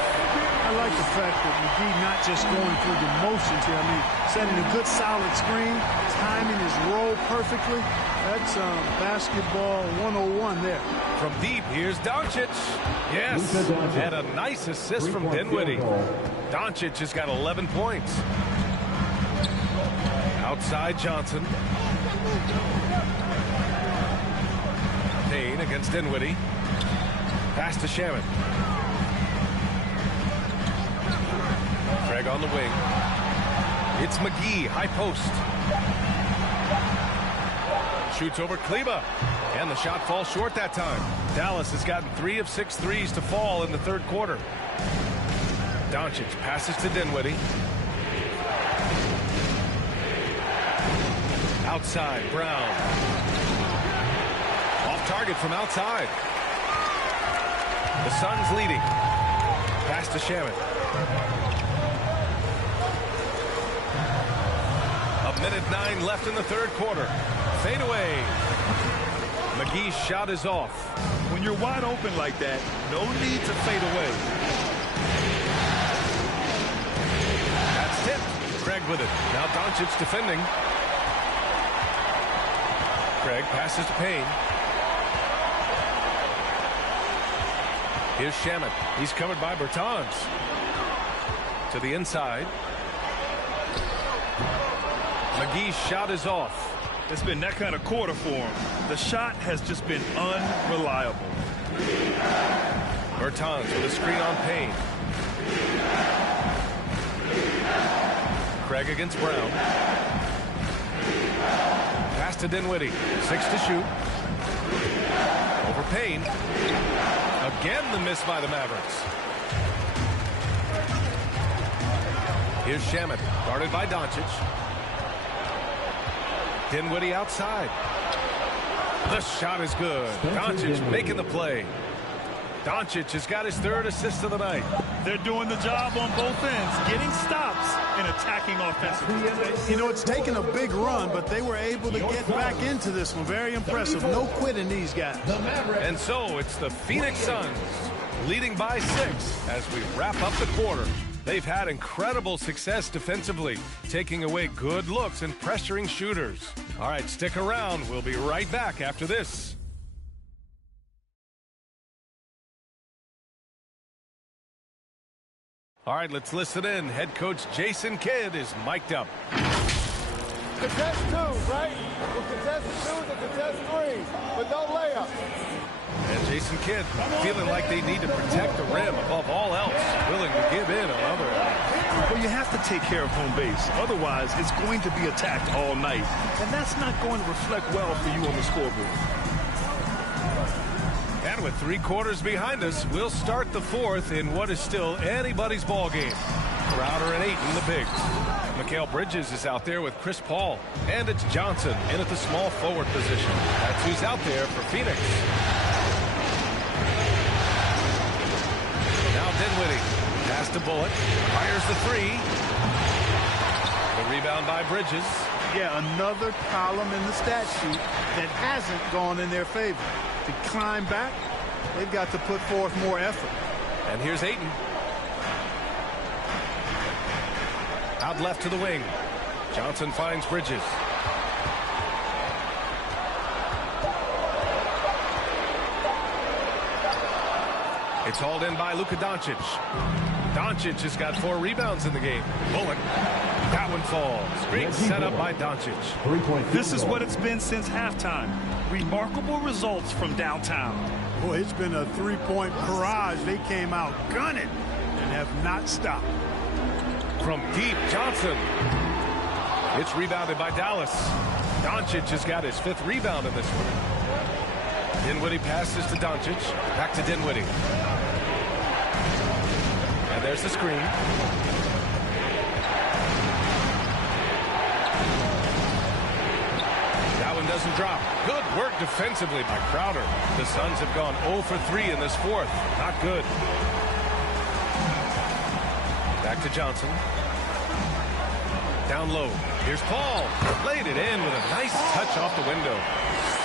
I like the fact that McGee not just going through the motions here. I mean, setting a good solid screen, timing his roll perfectly. That's basketball 101 there. From deep, here's Doncic. Yes, and a nice assist from Dinwiddie. Doncic has got 11 points. Outside Johnson. Payne against Dinwiddie. Pass to Shamet. Craig on the wing. It's McGee, high post. Shoots over Kleba. And the shot falls short that time. Dallas has gotten 3 of 6 threes to fall in the third quarter. Doncic passes to Dinwiddie. Outside, Brown. Off target from outside. The Suns leading. Pass to Shamet. A minute 9 left in the third quarter. Fade away. McGee's shot is off. When you're wide open like that, no need to fade away. That's tipped. Craig with it. Now Doncic defending. Craig passes to Payne. Here's Shamet. He's covered by Bertans. To the inside. McGee's shot is off. It's been that kind of quarter for him. The shot has just been unreliable. Bertans with a screen on Payne. Craig against Brown. Pass to Dinwiddie. 6 to shoot. Over Payne. Again the miss by the Mavericks. Here's Shamet. Guarded by Doncic. Dinwiddie outside. The shot is good. Doncic making the play. Doncic has got his 3rd assist of the night. They're doing the job on both ends, getting stops and attacking offensively. You know, it's taken a big run, but they were able to get back into this one. Very impressive. No quitting these guys. And so it's the Phoenix Suns leading by 6 as we wrap up the quarter. They've had incredible success defensively, taking away good looks and pressuring shooters. All right, stick around. We'll be right back after this. All right, let's listen in. Head coach Jason Kidd is mic'd up. Contest 2s, right? We'll contest 2s and contest 3s, but no layup. And Jason Kidd feeling like they need to protect the rim above all else, willing to give in on other areas. Well, you have to take care of home base. Otherwise, it's going to be attacked all night. And that's not going to reflect well for you on the scoreboard. And with 3 quarters behind us, we'll start the 4th in what is still anybody's ball game. Crowder and Ayton, the bigs. Mikal Bridges is out there with Chris Paul. And it's Johnson in at the small forward position. That's who's out there for Phoenix. Now Dinwiddie. Pass to Bullock. Fires the 3. The rebound by Bridges. Yeah, another column in the stat sheet that hasn't gone in their favor. To climb back, they've got to put forth more effort. And here's Ayton. Out left to the wing. Johnson finds Bridges. It's hauled in by Luka Doncic. Doncic has got 4 rebounds in the game. Bullock. That one falls. Great setup by Doncic. This is what it's been since halftime. Remarkable results from downtown. Boy, it's been a 3-point barrage. They came out gunning and have not stopped. From deep, Johnson. It's rebounded by Dallas. Doncic has got his 5th rebound in this one. Dinwiddie passes to Doncic. Back to Dinwiddie. And there's the screen. one doesn't drop. Good work defensively by Crowder. The Suns have gone 0 for 3 in this fourth. Not good. Back to Johnson. Down low. Here's Paul. Laid it in with a nice touch off the window.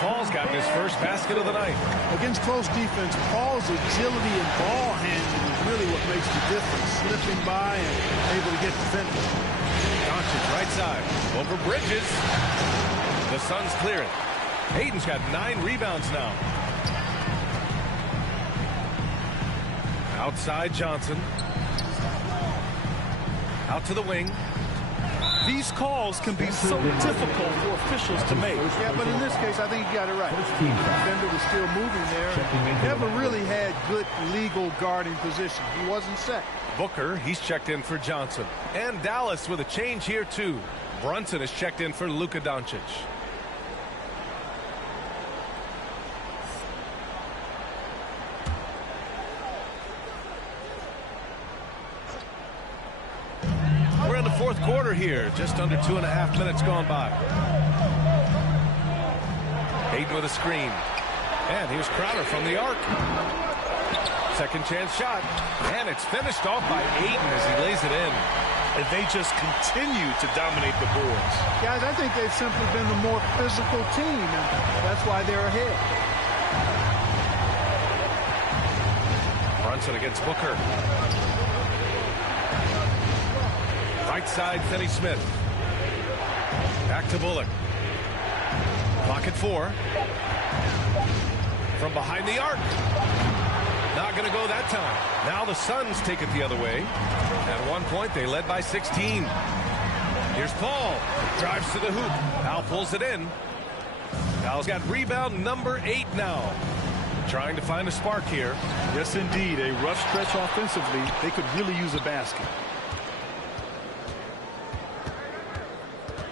Paul's gotten his first basket of the night. Against close defense, Paul's agility and ball handling is really what makes the difference. Slipping by and able to get the finish. Doncic right side. Over Bridges. The Suns clear it. Hayden's got 9 rebounds now. Outside Johnson. Out to the wing. These calls can be so difficult for officials to make. Yeah, but in this case, I think he got it right. The defender was still moving there. Never really had good legal guarding position. He wasn't set. Booker, he's checked in for Johnson. And Dallas with a change here, too. Brunson is checked in for Luka Doncic. We're in the fourth quarter here. Just under 2.5 minutes gone by. Hayden with a screen. And here's Crowder from the arc. Second chance shot. And it's finished off by Ayton as he lays it in. And they just continue to dominate the boards. Guys, I think they've simply been the more physical team, and that's why they're ahead. Brunson against Booker. Right side, Finney-Smith. Back to Bullock. Clock at 4. From behind the arc. Not going to go that time. Now the Suns take it the other way. At one point, they led by 16. Here's Paul. Drives to the hoop. Al pulls it in. Al's got rebound number 8 now. Trying to find a spark here. Yes, indeed. A rough stretch offensively. They could really use a basket.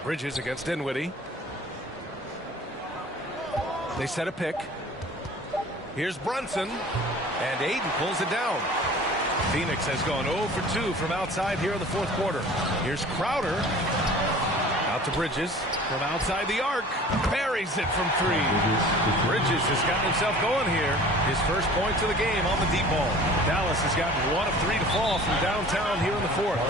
Bridges against Dinwiddie. They set a pick. Here's Brunson. And Ayton pulls it down. Phoenix has gone 0 for 2 from outside here in the fourth quarter. Here's Crowder. Out to Bridges. From outside the arc. Buries it from 3. Bridges has gotten himself going here. His first points of the game on the deep ball. Dallas has gotten 1 of 3 to fall from downtown here in the fourth.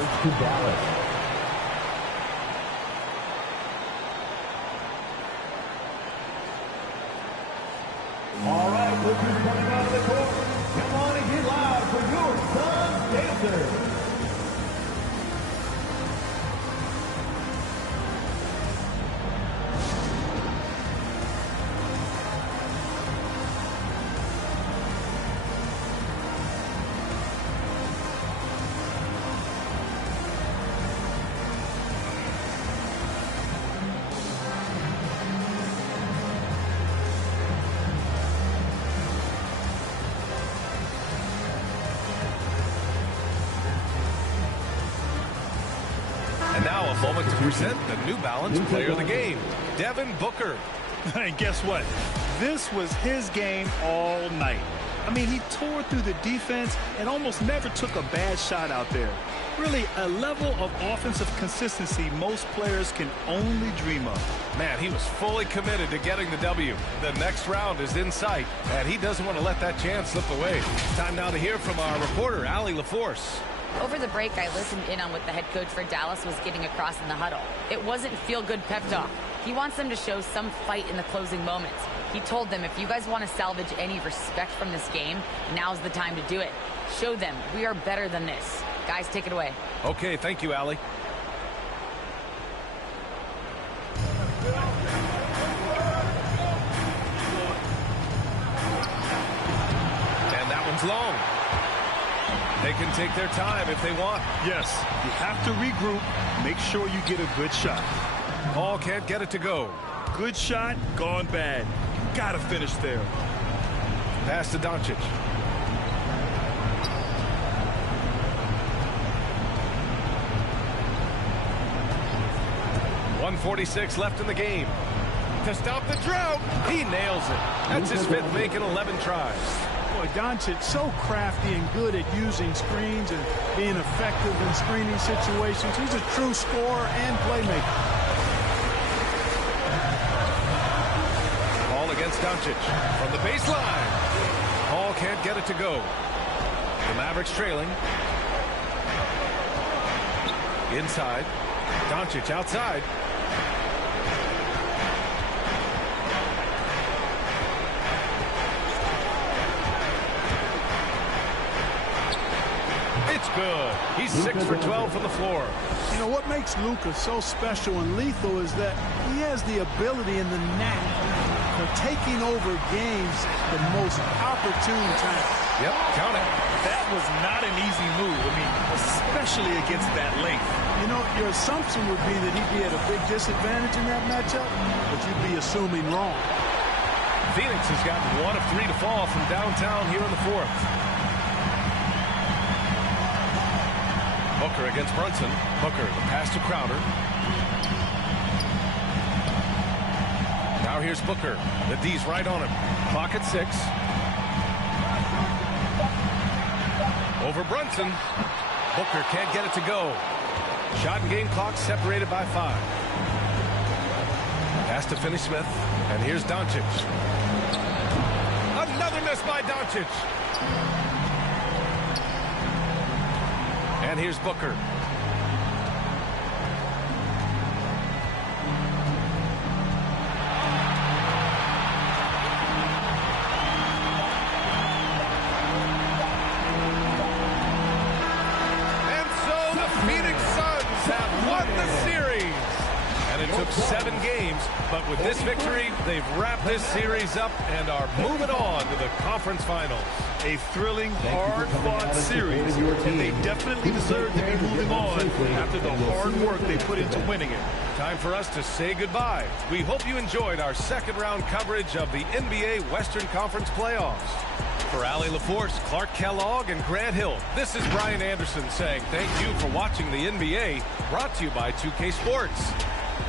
All right, look who's coming out of the court. Come on and get loud for your Suns Dancers. Now a moment to present the New Balance Player of the Game, Devin Booker. And guess what? This was his game all night. I mean, he tore through the defense and almost never took a bad shot out there. Really, a level of offensive consistency most players can only dream of. Man, he was fully committed to getting the W. The next round is in sight, and he doesn't want to let that chance slip away. Time now to hear from our reporter, Allie LaForce. Over the break, I listened in on what the head coach for Dallas was getting across in the huddle. It wasn't feel-good pep talk. He wants them to show some fight in the closing moments. He told them, if you guys want to salvage any respect from this game, now's the time to do it. Show them we are better than this. Guys, take it away. Okay, thank you, Allie. And that one's long. They can take their time if they want. Yes, you have to regroup. Make sure you get a good shot. Paul can't get it to go. Good shot, gone bad. Gotta finish there. Pass to Doncic. .146 left in the game. To stop the drought, he nails it. That's his 5th make in 11 tries. Boy, Doncic so crafty and good at using screens and being effective in screening situations. He's a true scorer and playmaker. It's Doncic from the baseline. Hall can't get it to go. The Mavericks trailing. Inside. Doncic outside. It's good. He's 6 for 12 from the floor. You know, what makes Luka so special and lethal is that he has the ability and the knack for taking over games the most opportune time. Yep, count it. That was not an easy move. I mean, especially against that length. You know, your assumption would be that he'd be at a big disadvantage in that matchup, but you'd be assuming wrong. Phoenix has gotten 1 of 3 to fall from downtown here in the fourth. Booker against Brunson. Booker, the pass to Crowder. Now here's Booker. The D's right on him. Clock at 6. Over Brunson. Booker can't get it to go. Shot and game clock separated by 5. Pass to Finney-Smith. And here's Doncic. Another miss by Doncic. And here's Booker. And so the Phoenix Suns have won the series. And it took 7 games, but with this victory, they've wrapped this series up and are moving on to the conference finals. A thrilling, hard-fought series, and they definitely deserve to be moving on after the hard work they put into winning it. Time for us to say goodbye. We hope you enjoyed our second-round coverage of the NBA Western Conference playoffs. For Allie LaForce, Clark Kellogg, and Grant Hill, this is Brian Anderson saying thank you for watching the NBA, brought to you by 2K Sports.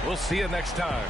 We'll see you next time.